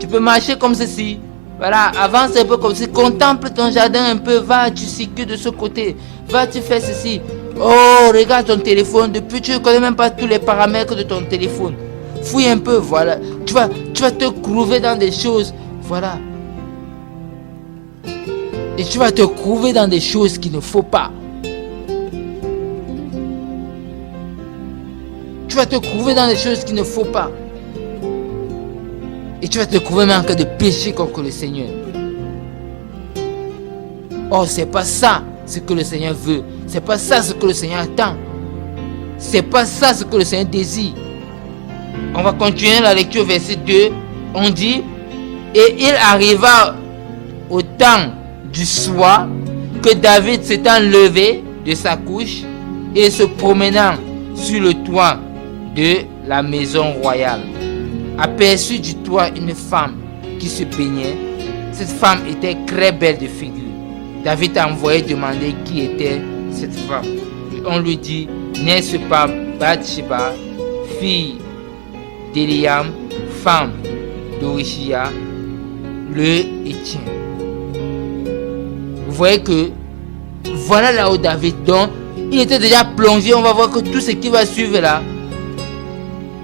Tu peux marcher comme ceci. Voilà, avance un peu comme si, contemple ton jardin un peu, va, tu circules de ce côté, va, tu fais ceci. Oh, regarde ton téléphone, depuis tu ne connais même pas tous les paramètres de ton téléphone. Fouille un peu, voilà. Tu vas te trouver dans des choses, voilà. Et tu vas te trouver dans des choses qu'il ne faut pas. Tu vas te trouver dans des choses qu'il ne faut pas. Et tu vas te trouver même en train de pécher contre le Seigneur. Oh, c'est pas ça ce que le Seigneur veut. C'est pas ça ce que le Seigneur attend. C'est pas ça ce que le Seigneur désire. On va continuer la lecture, verset 2. On dit, et il arriva au temps du soir que David s'étant levé de sa couche et se promenant sur le toit de la maison royale, aperçut du toit une femme qui se baignait. Cette femme était très belle de figure. David a envoyé demander qui était cette femme. Et on lui dit, n'est-ce pas Bathsheba, fille d'Eliam, femme d'Orichia, le Héthien. Vous voyez que voilà là où David, donc il était déjà plongé. On va voir que tout ce qui va suivre là,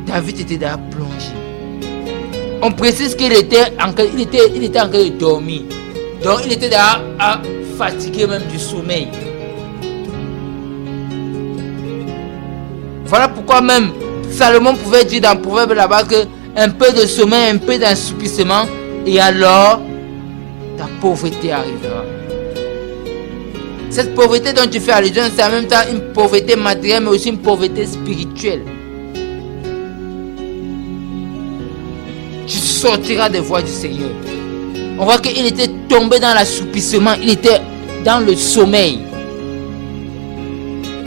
David était déjà plongé. On précise qu'il était en train de dormir. Donc il était déjà fatigué même du sommeil. Voilà pourquoi même Salomon pouvait dire dans le proverbe là-bas que un peu de sommeil, un peu d'assoupissement, et alors ta pauvreté arrivera. Cette pauvreté dont tu fais allusion, c'est en même temps une pauvreté matérielle, mais aussi une pauvreté spirituelle. Tu sortiras des voies du Seigneur. On voit qu'il était tombé dans l'assoupissement, il était dans le sommeil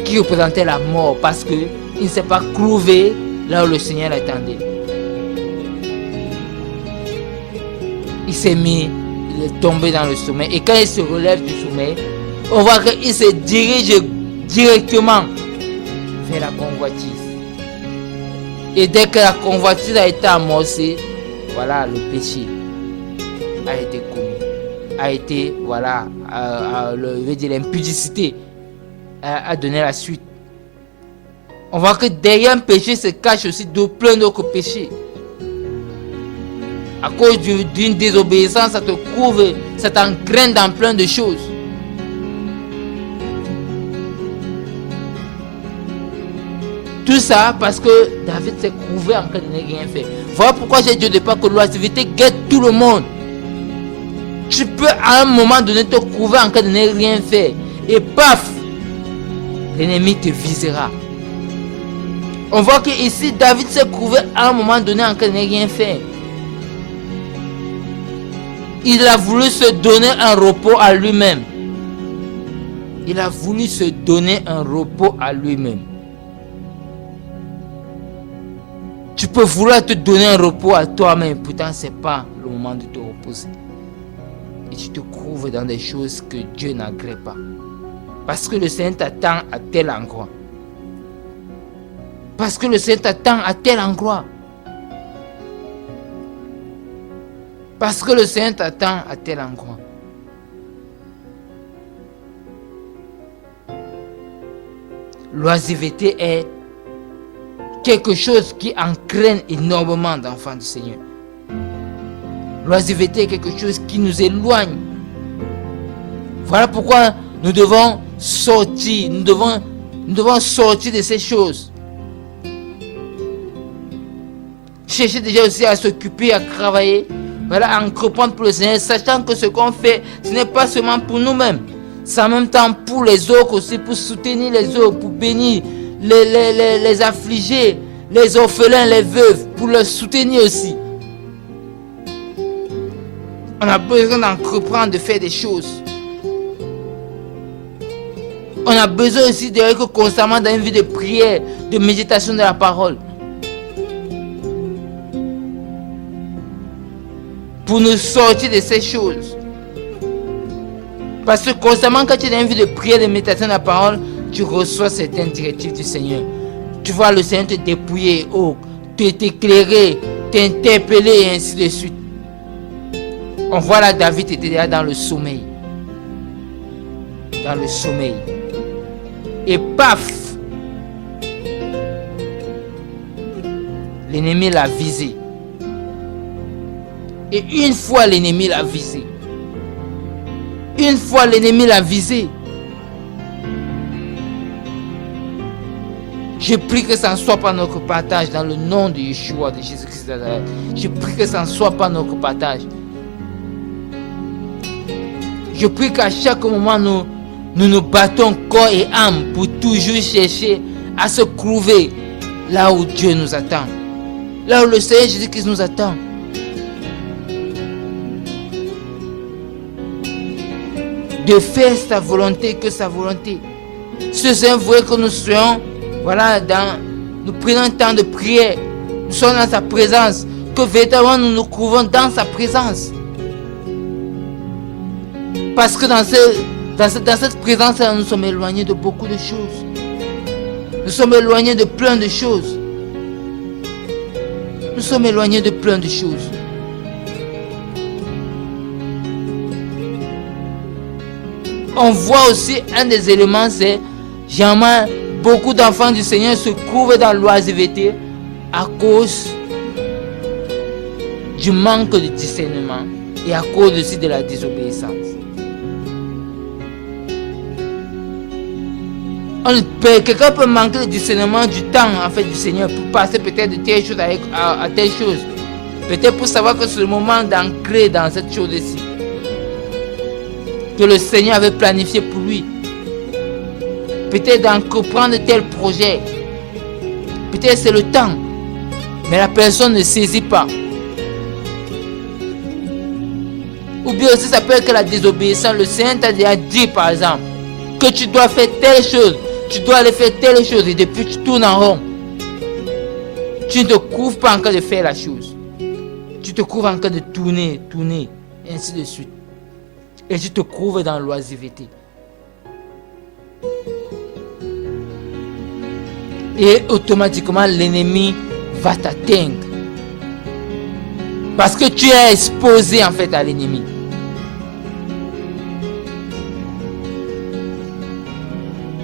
qui représentait la mort parce qu'il ne s'est pas trouvé là où le Seigneur l'attendait. Il s'est mis, il est tombé dans le sommeil. Et quand il se relève du sommeil, on voit qu'il se dirige directement vers la convoitise. Et dès que la convoitise a été amorcée, voilà, le péché a été commis. A été, voilà, l'impudicité a donné la suite. On voit que derrière un péché se cache aussi plein d'autres péchés. À cause d'une désobéissance, ça te couvre, ça t'engraine dans plein de choses. Tout ça parce que David s'est trouvé en train de ne rien faire. Voilà pourquoi j'ai dit au départ que l'oisiveté guette tout le monde. Tu peux à un moment donné te trouver en train de ne rien faire. Et paf, l'ennemi te visera. On voit que ici David s'est trouvé à un moment donné en train de ne rien faire. Il a voulu se donner un repos à lui-même. Il a voulu se donner un repos à lui-même. Tu peux vouloir te donner un repos à toi-même, pourtant ce n'est pas le moment de te reposer. Et tu te trouves dans des choses que Dieu n'agrée pas. Parce que le Seigneur t'attend à tel endroit. Parce que le Seigneur t'attend à tel endroit. Parce que le Seigneur t'attend à tel endroit. L'oisiveté est quelque chose qui entraîne énormément d'enfants du Seigneur. L'oisiveté est quelque chose qui nous éloigne. Voilà pourquoi nous devons sortir. Nous devons sortir de ces choses. Chercher déjà aussi à s'occuper, à travailler. Voilà, à entreprendre pour le Seigneur, sachant que ce qu'on fait, ce n'est pas seulement pour nous-mêmes. C'est en même temps pour les autres aussi, pour soutenir les autres, pour bénir les affligés, les orphelins, les veuves, pour les soutenir aussi. On a besoin d'entreprendre, de faire des choses. On a besoin aussi d'être constamment dans une vie de prière, de méditation de la parole. Pour nous sortir de ces choses. Parce que constamment quand tu es dans une vie de prière, de méditation de la parole, tu reçois certaines directives du Seigneur. Tu vois le Seigneur te dépouiller, t'éclairer, t'interpeller et ainsi de suite. On voit là David était déjà dans le sommeil. Dans le sommeil. Et paf! L'ennemi l'a visé. Et une fois l'ennemi l'a visé. Une fois l'ennemi l'a visé. Je prie que ça ne soit pas notre partage dans le nom de Yeshua, de Jésus-Christ de Nazareth. Je prie que ça ne soit pas notre partage. Je prie qu'à chaque moment nous nous battons corps et âme pour toujours chercher à se trouver là où Dieu nous attend. Là où le Seigneur Jésus-Christ nous attend. De faire sa volonté que sa volonté. Ce Seigneur voudrait que nous soyons, nous prenons un temps de prière. Nous sommes dans sa présence. Que véritablement nous nous trouvons dans sa présence. Parce que dans cette présence-là, nous sommes éloignés de beaucoup de choses. Nous sommes éloignés de plein de choses. Nous sommes éloignés de plein de choses. On voit aussi un des éléments, c'est jamais beaucoup d'enfants du Seigneur se trouvent dans l'oisiveté à cause du manque de discernement et à cause aussi de la désobéissance. Quelqu'un peut manquer de discernement du temps en fait du Seigneur pour passer peut-être de telle chose à telle chose. Peut-être pour savoir que c'est le moment d'ancrer dans cette chose-ci. Que le Seigneur avait planifié pour lui. Peut-être d'entreprendre tel projet. Peut-être c'est le temps. Mais la personne ne saisit pas. Ou bien aussi ça peut être que la désobéissance. Le Seigneur t'a déjà dit par exemple que tu dois faire telle chose. Tu dois aller faire telle chose et depuis tu tournes en rond. Tu ne te trouves pas encore de faire la chose. Tu te trouves encore de tourner, et ainsi de suite. Et tu te trouves dans l'oisiveté. Et automatiquement l'ennemi va t'atteindre. Parce que tu es exposé en fait à l'ennemi.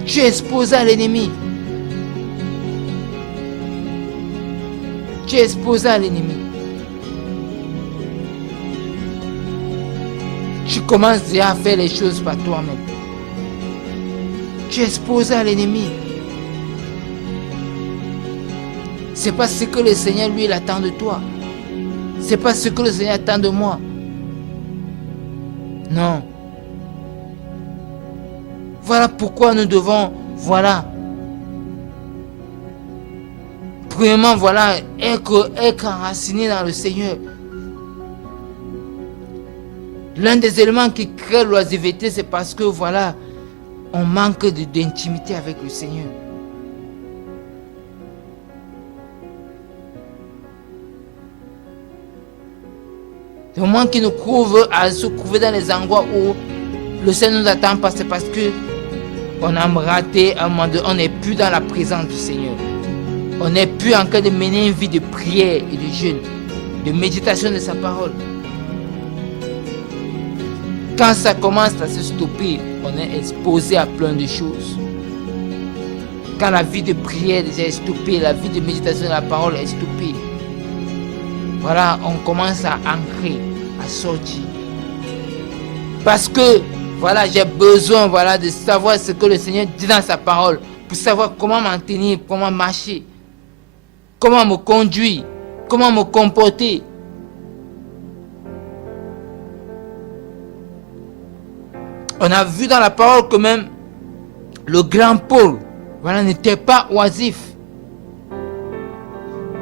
Tu es exposé à l'ennemi. Tu es exposé à l'ennemi. Tu commences déjà à faire les choses par toi-même. Tu es exposé à l'ennemi. C'est pas ce que le Seigneur lui il attend de toi. C'est pas ce que le Seigneur attend de moi. Non. Voilà pourquoi nous devons, premièrement, être enracinés dans le Seigneur. L'un des éléments qui crée l'oisiveté, c'est parce que, on manque d'intimité avec le Seigneur. Le moment qui nous trouve à se trouver dans les endroits où le Seigneur nous attend pas, c'est parce que on a raté un moment donné, on n'est plus dans la présence du Seigneur. On n'est plus en train de mener une vie de prière et de jeûne, de méditation de sa parole. Quand ça commence à se stopper, on est exposé à plein de choses. Quand la vie de prière est stoppée, la vie de méditation de la parole est stoppée, on commence à ancrer, à sortir. Parce que j'ai besoin de savoir ce que le Seigneur dit dans sa parole pour savoir comment m'en tenir, comment marcher, comment me conduire, comment me comporter. On a vu dans la parole que même le grand Paul n'était pas oisif.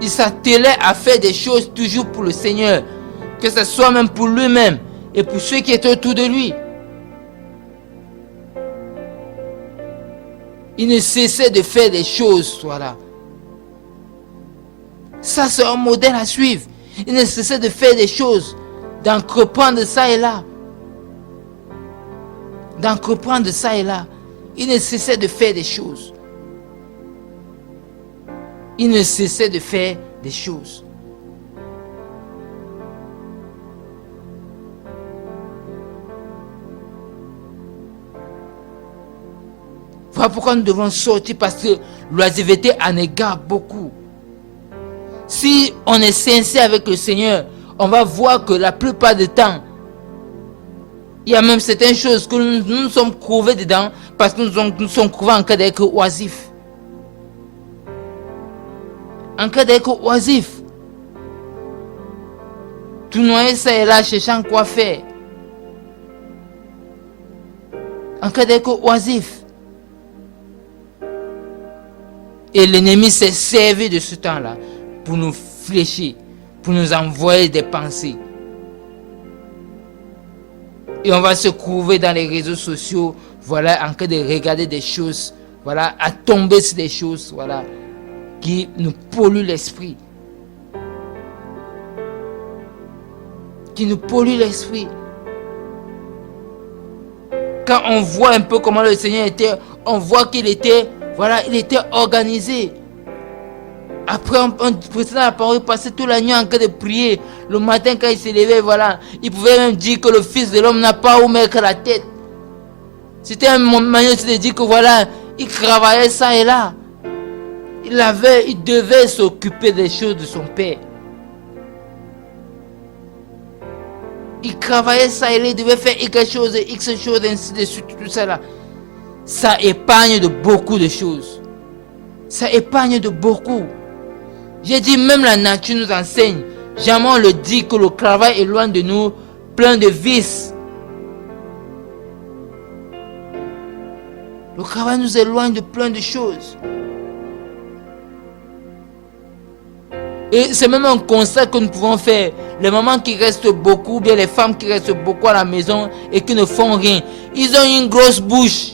Il s'attelait à faire des choses toujours pour le Seigneur, que ce soit même pour lui-même et pour ceux qui étaient autour de lui. Il ne cessait de faire des choses, Ça, c'est un modèle à suivre. Il ne cessait de faire des choses, d'entreprendre ça et là. Il ne cessait de faire des choses. Voilà pourquoi nous devons sortir, parce que l'oisiveté en égare beaucoup. Si on est sincère avec le Seigneur, on va voir que la plupart du temps, il y a même certaines choses que nous sommes trouvés dedans parce que nous sommes trouvés en cas d'être oisif. En cas d'être oisif. Tout noyer ça et là, cherchant quoi faire. En cas d'être oisif. Et l'ennemi s'est servi de ce temps-là pour nous fléchir, pour nous envoyer des pensées. Et on va se trouver dans les réseaux sociaux, voilà, en train de regarder des choses, voilà, à tomber sur des choses, voilà, qui nous polluent l'esprit. Qui nous polluent l'esprit. Quand on voit un peu comment le Seigneur était, on voit qu'il était, voilà, il était organisé. Après, on précédant la parole, il passait toute la nuit en train de prier. Le matin, quand il s'est levé, voilà, il pouvait même dire que le Fils de l'homme n'a pas où mettre la tête. C'était un manière de dire que voilà, il travaillait ça et là. Il devait s'occuper des choses de son Père. Il travaillait ça et là, il devait faire X choses, ainsi de suite, tout ça là. Ça épargne de beaucoup de choses. Ça épargne de beaucoup. J'ai dit, même la nature nous enseigne. Jamais on le dit que le travail est loin de nous, plein de vices. Le travail nous éloigne de plein de choses. Et c'est même un constat que nous pouvons faire. Les mamans qui restent beaucoup, ou bien les femmes qui restent beaucoup à la maison et qui ne font rien. Ils ont une grosse bouche.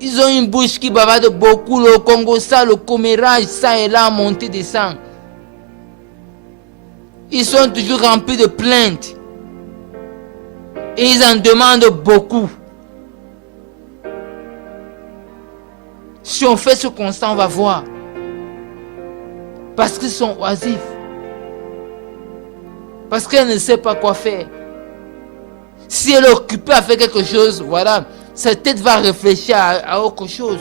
Ils ont une bouche qui bavarde beaucoup. Le Congo, ça, le commérage, ça et là, monter, descend. Ils sont toujours remplis de plaintes. Et ils en demandent beaucoup. Si on fait ce constat, on va voir. Parce qu'ils sont oisifs. Parce qu'elle ne sait pas quoi faire. Si elle est occupée à faire quelque chose, voilà, sa tête va réfléchir à autre chose.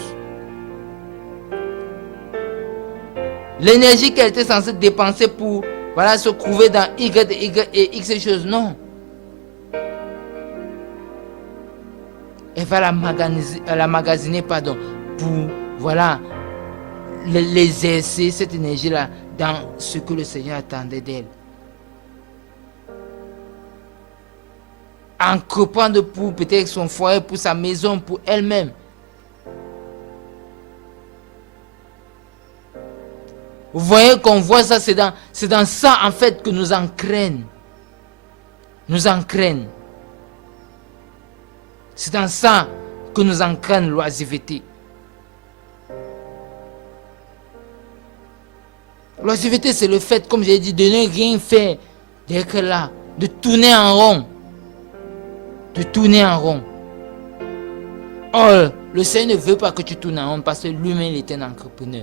L'énergie qu'elle était censée dépenser pour, voilà, se trouver dans Y et X choses, non. Elle va la magasiner, pour, voilà, l'exercer, cette énergie-là, dans ce que le Seigneur attendait d'elle. Entreprendre pour peut-être son foyer, pour sa maison, pour elle-même. Vous voyez qu'on voit ça, c'est dans ça en fait que nous entraînent. Nous entraînent. C'est dans ça que nous entraîne l'oisiveté. L'oisiveté, c'est le fait, comme j'ai dit, de ne rien faire, d'être là, de tourner en rond. De tourner en rond. Or, le Seigneur ne veut pas que tu tournes en rond parce que lui-même il était un entrepreneur.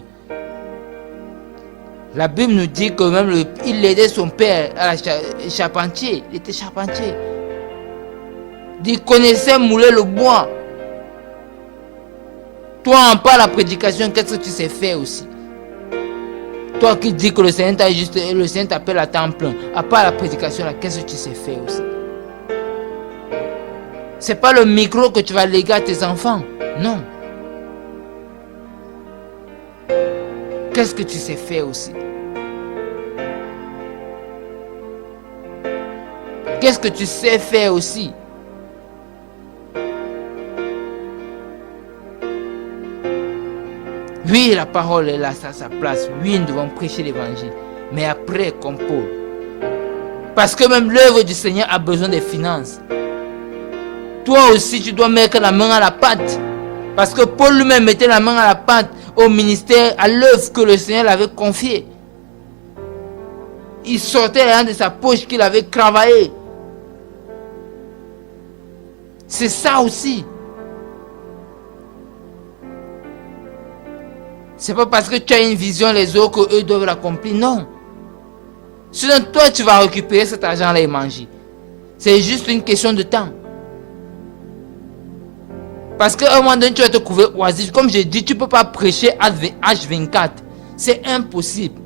La Bible nous dit que même il aidait son père à la charpentier. Il était charpentier. Il connaissait mouler le bois. Toi, en part la prédication, qu'est-ce que tu sais faire aussi? Toi qui dis que le Seigneur t'appelle à temps plein, à part la prédication, qu'est-ce que tu sais faire aussi? C'est pas le micro que tu vas léguer à tes enfants. Non. Qu'est-ce que tu sais faire aussi? Qu'est-ce que tu sais faire aussi? Oui, la parole est là, ça a sa place. Oui, nous devons prêcher l'évangile. Mais après, comme Paul. Parce que même l'œuvre du Seigneur a besoin des finances. Toi aussi, tu dois mettre la main à la pâte. Parce que Paul lui-même mettait la main à la pâte au ministère, à l'œuvre que le Seigneur l'avait confiée. Il sortait rien de sa poche qu'il avait travaillé. C'est ça aussi. C'est pas parce que tu as une vision les autres qu'eux doivent l'accomplir. Non. Sinon, toi, tu vas récupérer cet argent-là et manger. C'est juste une question de temps. Parce qu'à un moment donné, tu vas te trouver oisif. Comme je dis, tu ne peux pas prêcher H24. C'est impossible.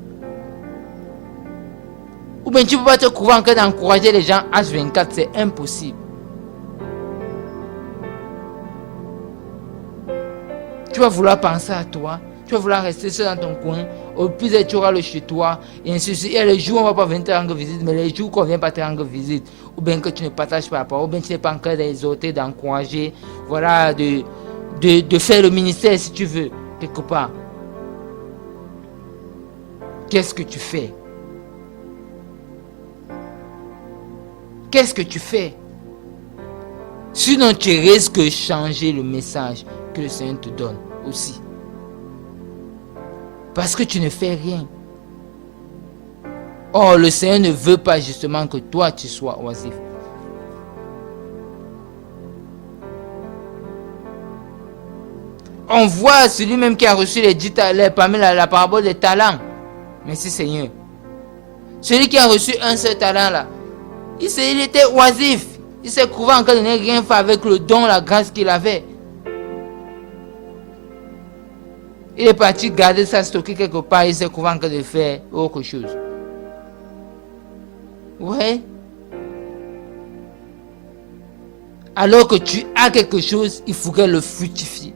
Ou bien tu ne peux pas te trouver en train d'encourager les gens H24. C'est impossible. Tu vas vouloir penser à toi. Tu vas vouloir rester seul dans ton coin. Au plus, tu auras le chez toi. Et ainsi de suite. Et les jours où on ne va pas venir te rendre visite. Mais les jours qu'on ne vient pas te rendre visite. Ou bien que tu ne partages pas la parole. Ou bien tu n'es pas en train d'exhorter, d'encourager. Voilà, de faire le ministère si tu veux. Quelque part. Qu'est-ce que tu fais? Qu'est-ce que tu fais? Sinon, tu risques de changer le message que le Seigneur te donne aussi. Parce que tu ne fais rien. Or, le Seigneur ne veut pas justement que toi, tu sois oisif. On voit celui-même qui a reçu les 10 talents, parmi la parabole des talents. Merci Seigneur. Celui qui a reçu un seul talent là, il était oisif. Il s'est trouvé en train de ne rien faire avec le don, la grâce qu'il avait. Il est parti garder ça stocké quelque part. Il s'est trouvé en train de faire autre chose. Ouais. Alors que tu as quelque chose, il faudrait le fructifier.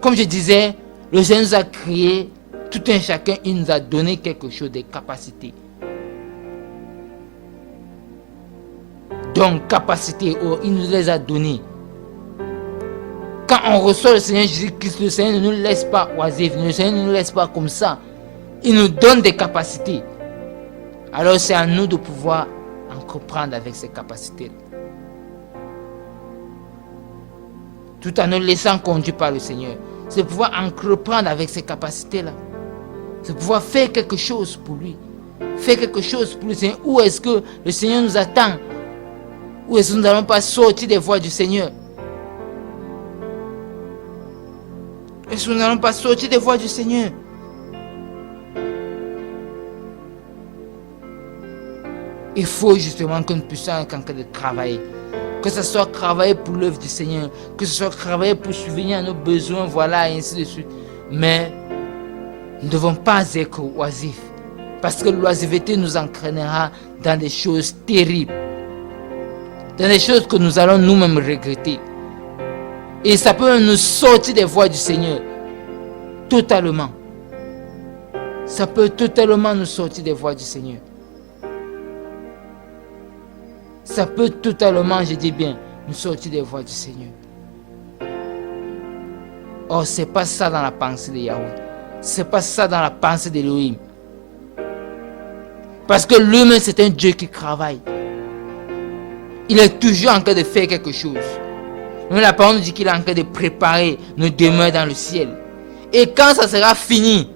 Comme je disais, le Seigneur nous a créé, tout un chacun, il nous a donné quelque chose, des capacités. Donc, capacités, il nous les a données. Quand on reçoit le Seigneur Jésus-Christ, le Seigneur ne nous laisse pas oisifs, le Seigneur ne nous laisse pas comme ça. Il nous donne des capacités. Alors, c'est à nous de pouvoir en comprendre avec ces capacités. Tout en nous laissant conduire par le Seigneur. C'est pouvoir en reprendre avec ces capacités-là. C'est pouvoir faire quelque chose pour lui. Faire quelque chose pour le Seigneur. Où est-ce que le Seigneur nous attend? Où est-ce que nous n'allons pas sortir des voies du Seigneur? Est-ce que nous n'allons pas sortir des voies du Seigneur? Il faut justement que nous puissions être en train de travailler. Que ce soit travailler pour l'œuvre du Seigneur. Que ce soit travailler pour subvenir à nos besoins, voilà, et ainsi de suite. Mais nous ne devons pas être oisifs. Parce que l'oisiveté nous entraînera dans des choses terribles. Dans des choses que nous allons nous-mêmes regretter. Et ça peut nous sortir des voies du Seigneur. Totalement. Ça peut totalement nous sortir des voies du Seigneur. Ça peut totalement, je dis bien, nous sortir des voies du Seigneur. Or, ce n'est pas ça dans la pensée de Yahweh. Ce n'est pas ça dans la pensée d'Élohim. Parce que lui-même, c'est un Dieu qui travaille. Il est toujours en train de faire quelque chose. Même la parole nous dit qu'il est en train de préparer nos demeures dans le ciel. Et quand ça sera fini,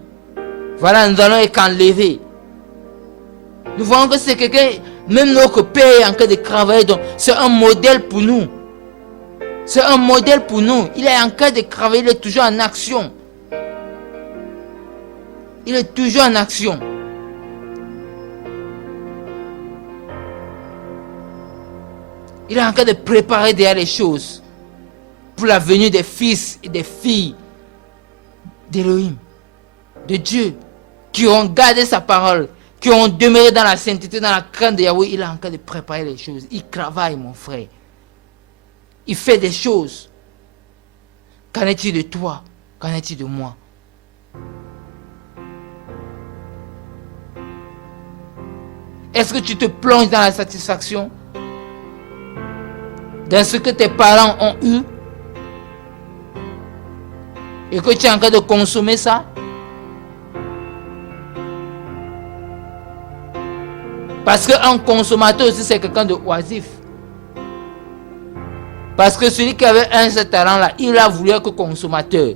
voilà, nous allons être enlevés. Nous voyons que c'est quelqu'un, même notre Père est en train de travailler. Donc, c'est un modèle pour nous. C'est un modèle pour nous. Il est en train de travailler, il est toujours en action. Il est toujours en action. Il est en train de préparer déjà les choses pour la venue des fils et des filles d'Élohim, de Dieu, qui ont gardé sa parole, qui ont demeuré dans la sainteté, dans la crainte de Yahweh. Il est en train de préparer les choses. Il travaille, mon frère. Il fait des choses. Qu'en est-il de toi? Qu'en est-il de moi? Est-ce que tu te plonges dans la satisfaction? Dans ce que tes parents ont eu? Et que tu es en train de consommer ça? Parce qu'un consommateur aussi, c'est quelqu'un de oisif. Parce que celui qui avait un seul talent-là, il a voulu être consommateur.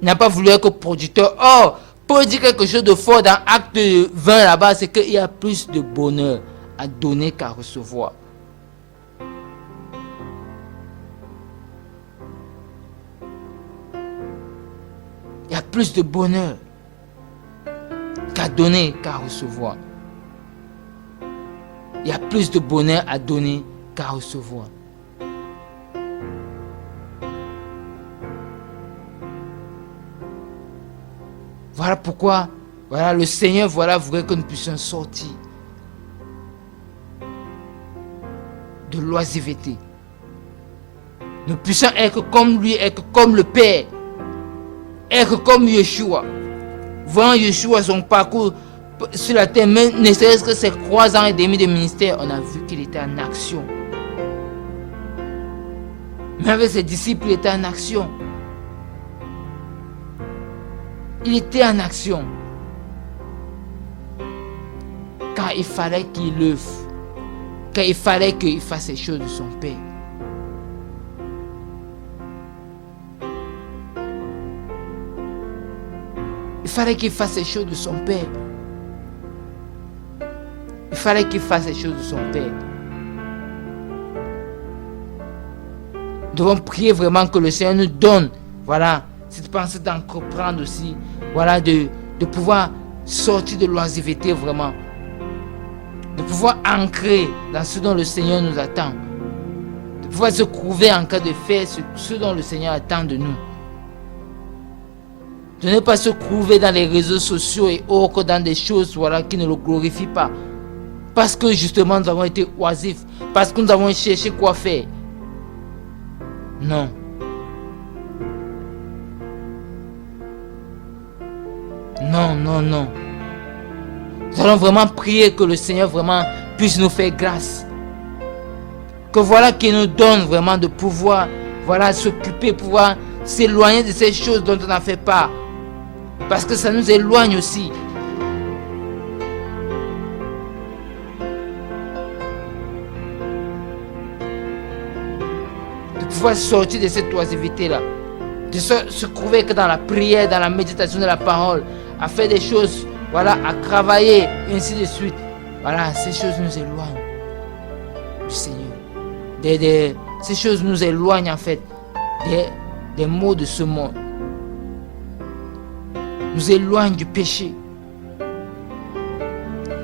Il n'a pas voulu être producteur. Or, pour dire quelque chose de fort dans Acte 20 là-bas, c'est qu'il y a plus de bonheur à donner qu'à recevoir. Il y a plus de bonheur qu'à donner qu'à recevoir. Il y a plus de bonheur à donner qu'à recevoir. Voilà pourquoi, voilà, le Seigneur, voilà, voudrait que nous puissions sortir de l'oisiveté. Nous puissions être comme lui, être comme le Père, être comme Yeshua. Voyant Yeshua, son parcours sur la terre, même ne serait-ce que ses 3 ans et demi de ministère, on a vu qu'il était en action. Mais avec ses disciples, il était en action. Il était en action. Quand il fallait qu'il œuvre, quand il fallait qu'il fasse les choses de son Père. Il fallait qu'il fasse les choses de son Père. Il fallait qu'il fasse les choses de son Père. Nous devons prier vraiment que le Seigneur nous donne, voilà, cette pensée d'entreprendre aussi, voilà, de pouvoir sortir de l'oisiveté vraiment. De pouvoir ancrer dans ce dont le Seigneur nous attend. De pouvoir se trouver en cas de faire ce dont le Seigneur attend de nous. De ne pas se trouver dans les réseaux sociaux et autres, dans des choses, voilà, qui ne le glorifient pas. Parce que justement nous avons été oisifs. Parce que nous avons cherché quoi faire. Non. Non, non, non. Nous allons vraiment prier que le Seigneur vraiment puisse nous faire grâce. Que voilà qu'il nous donne vraiment de pouvoir, voilà, s'occuper, pouvoir s'éloigner de ces choses dont on a fait part. Parce que ça nous éloigne aussi. De pouvoir sortir de cette oisiveté-là. De se trouver que dans la prière, dans la méditation de la parole, à faire des choses, voilà, à travailler, et ainsi de suite. Voilà, ces choses nous éloignent du Seigneur. Ces choses nous éloignent en fait des maux de ce monde. Nous éloignent du péché.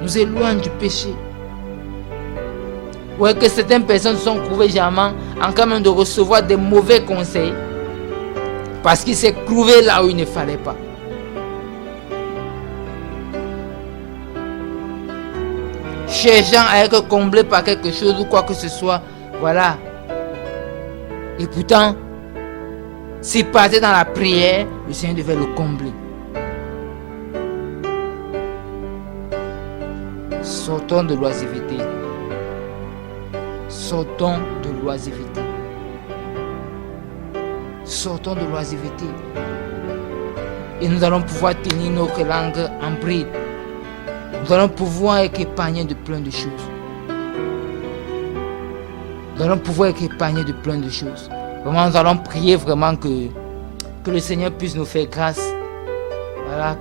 Nous éloignent du péché. Ouais, que certaines personnes se sont trouvées généralement en train même de recevoir des mauvais conseils parce qu'ils s'est trouvé là où il ne fallait pas. Cherchant à être comblé par quelque chose ou quoi que ce soit, voilà. Et pourtant, s'il partait dans la prière, le Seigneur devait le combler. Sortons de l'oisiveté. Sortons de l'oisiveté. Sortons de l'oisiveté. Et nous allons pouvoir tenir notre langue en bride. Nous allons pouvoir être épargnés de plein de choses. Nous allons pouvoir être épargnés de plein de choses. Vraiment, nous allons prier vraiment que le Seigneur puisse nous faire grâce. Voilà,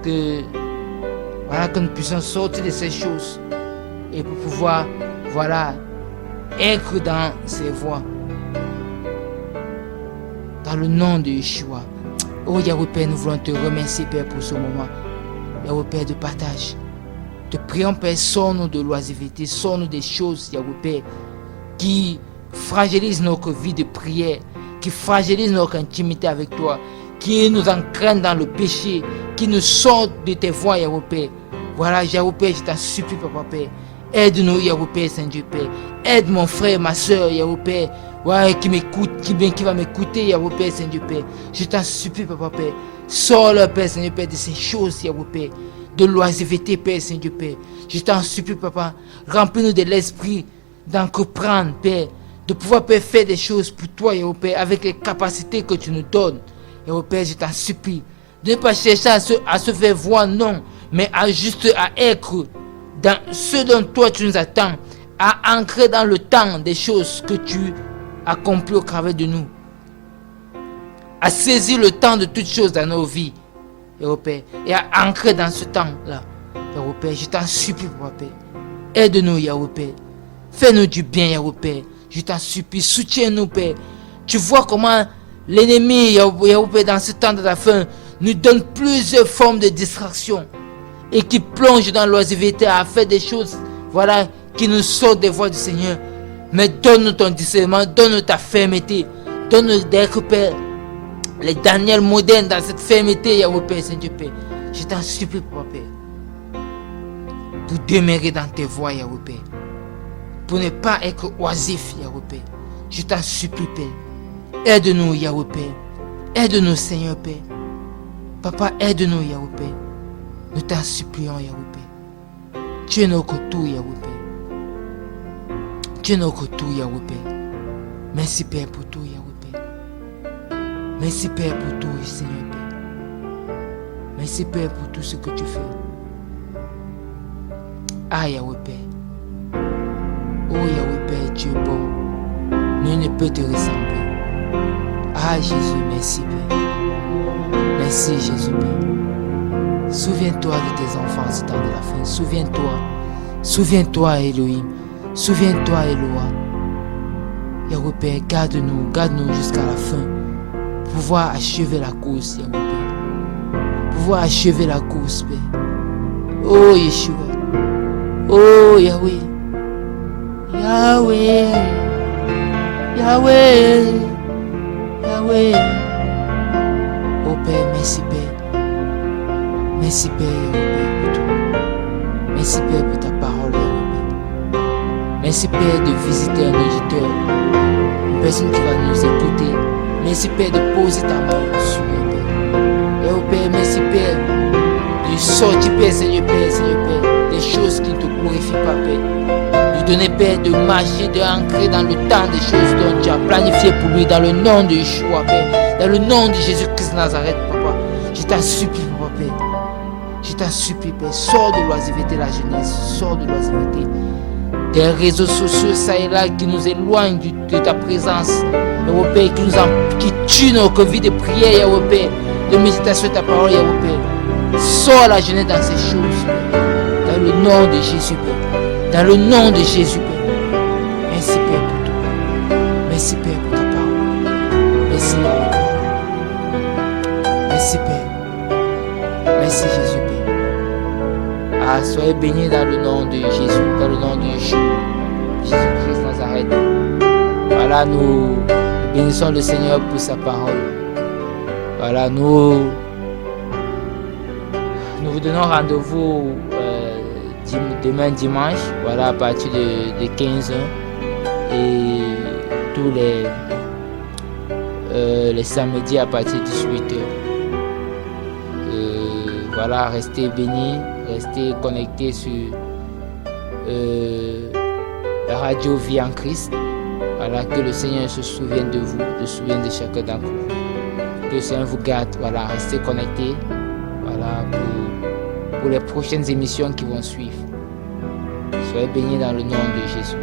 que nous puissions sortir de ces choses. Et pour pouvoir, voilà, être dans ses voies. Dans le nom de Yeshua. Oh Yahweh Père, nous voulons te remercier Père pour ce moment. Yahweh Père de partage. Te prions Père, sors-nous de l'oisiveté, sors-nous des choses Yahweh Père qui fragilisent notre vie de prière, qui fragilisent notre intimité avec toi, qui nous entraînent dans le péché, qui nous sortent de tes voies Yahweh Père. Voilà Yahweh Père, je t'en supplie Papa Père. Aide-nous Yahweh Père, Saint-Dieu Père. Aide mon frère, ma soeur Yahweh Père. Ouais, qui m'écoute, qui va m'écouter Yahweh Père, Saint-Dieu Père. Je t'en supplie Papa Père. Sors-le Père, Saint-Dieu Père, de ces choses Yahweh Père. De l'oisiveté Père, Saint-Dieu Père. Je t'en supplie Papa. Remplis-nous de l'esprit d'entreprendre Père. De pouvoir Père faire des choses pour toi Yahweh Père. Avec les capacités que tu nous donnes. Yahweh Père, je t'en supplie. De ne pas chercher à se faire voir, non. Mais à juste à être dans ce dont toi tu nous attends, à ancrer dans le temps des choses que tu accomplis au travers de nous, à saisir le temps de toutes choses dans nos vies, Yahweh Père, et à ancrer dans ce temps-là, Yahweh Père, je t'en supplie, Papa Père, aide-nous, Yahweh Père, fais-nous du bien, Yahweh Père, je t'en supplie, soutiens-nous, Père. Tu vois comment l'ennemi, Yahweh Père, dans ce temps de la fin, nous donne plusieurs formes de distraction. Et qui plonge dans l'oisiveté à faire des choses, voilà, qui nous sortent des voies du Seigneur. Mais donne-nous ton discernement, donne-nous ta fermeté, donne-nous d'être Père, les Daniel modernes dans cette fermeté, Yahweh Père, Saint-Dieu Père. Je t'en supplie, Papa Père, pour demeurer dans tes voies, Yahweh Père, pour ne pas être oisif, Yahweh Père. Je t'en supplie, Père. Aide-nous, Yahweh Père. Aide-nous, Seigneur Père. Papa, aide-nous, Yahweh Père. Nous t'en supplions, Yahweh Père. Tu es notre tout, Yahweh Père. Tu es notre tout, Yahweh Père. Merci, Père, pour tout, Yahweh Père. Merci, Père, pour tout, Seigneur Père. Merci, Père, pour tout ce que tu fais. Ah, Yahweh Père. Oh, Yahweh Père, tu es bon. Nul ne peut te ressembler. Ah, Jésus, merci, Père. Merci, Jésus, Père. Souviens-toi de tes enfants ce temps de la fin. Souviens-toi. Souviens-toi, Elohim. Souviens-toi, Eloa. Yahweh Père, garde-nous jusqu'à la fin. Pouvoir achever la course, Yahweh Père. Pouvoir achever la course, Père. Oh, Yeshua. Oh, Yahweh. Yahweh. Yahweh. Yahweh. Oh Père, merci Père. Merci Père, Yahweh Père, pour tout. Merci Père pour ta parole, Yahweh Père. Merci Père de visiter un auditeur, une personne qui va nous écouter. Merci Père de poser ta main sur lui, Père. Yahweh Père, merci Père de sortir, Père, Seigneur Père, des choses qui ne te glorifient pas, Père. De donner, Père, de marcher, de ancrer dans le temps des choses dont tu as planifié pour lui, dans le nom de Yeshua, Père. Dans le nom de Jésus-Christ de Nazareth, Papa. Je t'en supplie, Papa, Père. Je t'en supplie, Père. Sors de l'oisiveté, la jeunesse. Sors de l'oisiveté. Des réseaux sociaux, ça et là, qui nous éloignent de ta présence. Yahweh Père, qui tue notre vie de prière, Yahweh Père. De méditation de ta parole, Yahweh Père. Sors la jeunesse dans ces choses, Père. Dans le nom de Jésus, Père. Dans le nom de Jésus, Père. Merci, Père, pour tout. Merci, Père, pour ta parole. Merci, Yahweh Père. Merci, Père. Merci, Jésus, Père. Ah, soyez bénis dans le nom de Jésus, dans le nom de Yeshua, Jésus-Christ Nazareth. Voilà, nous bénissons le Seigneur pour sa parole. Voilà, nous vous donnons rendez-vous demain dimanche, voilà, à partir de 15h et tous les samedis à partir de 18h. Voilà, restez bénis, restez connectés sur la radio Vie en Christ. Voilà, que le Seigneur se souvienne de vous, se souvienne de chacun d'entre vous. Que le Seigneur vous garde, voilà, restez connectés, voilà, pour les prochaines émissions qui vont suivre. Soyez bénis dans le nom de Jésus.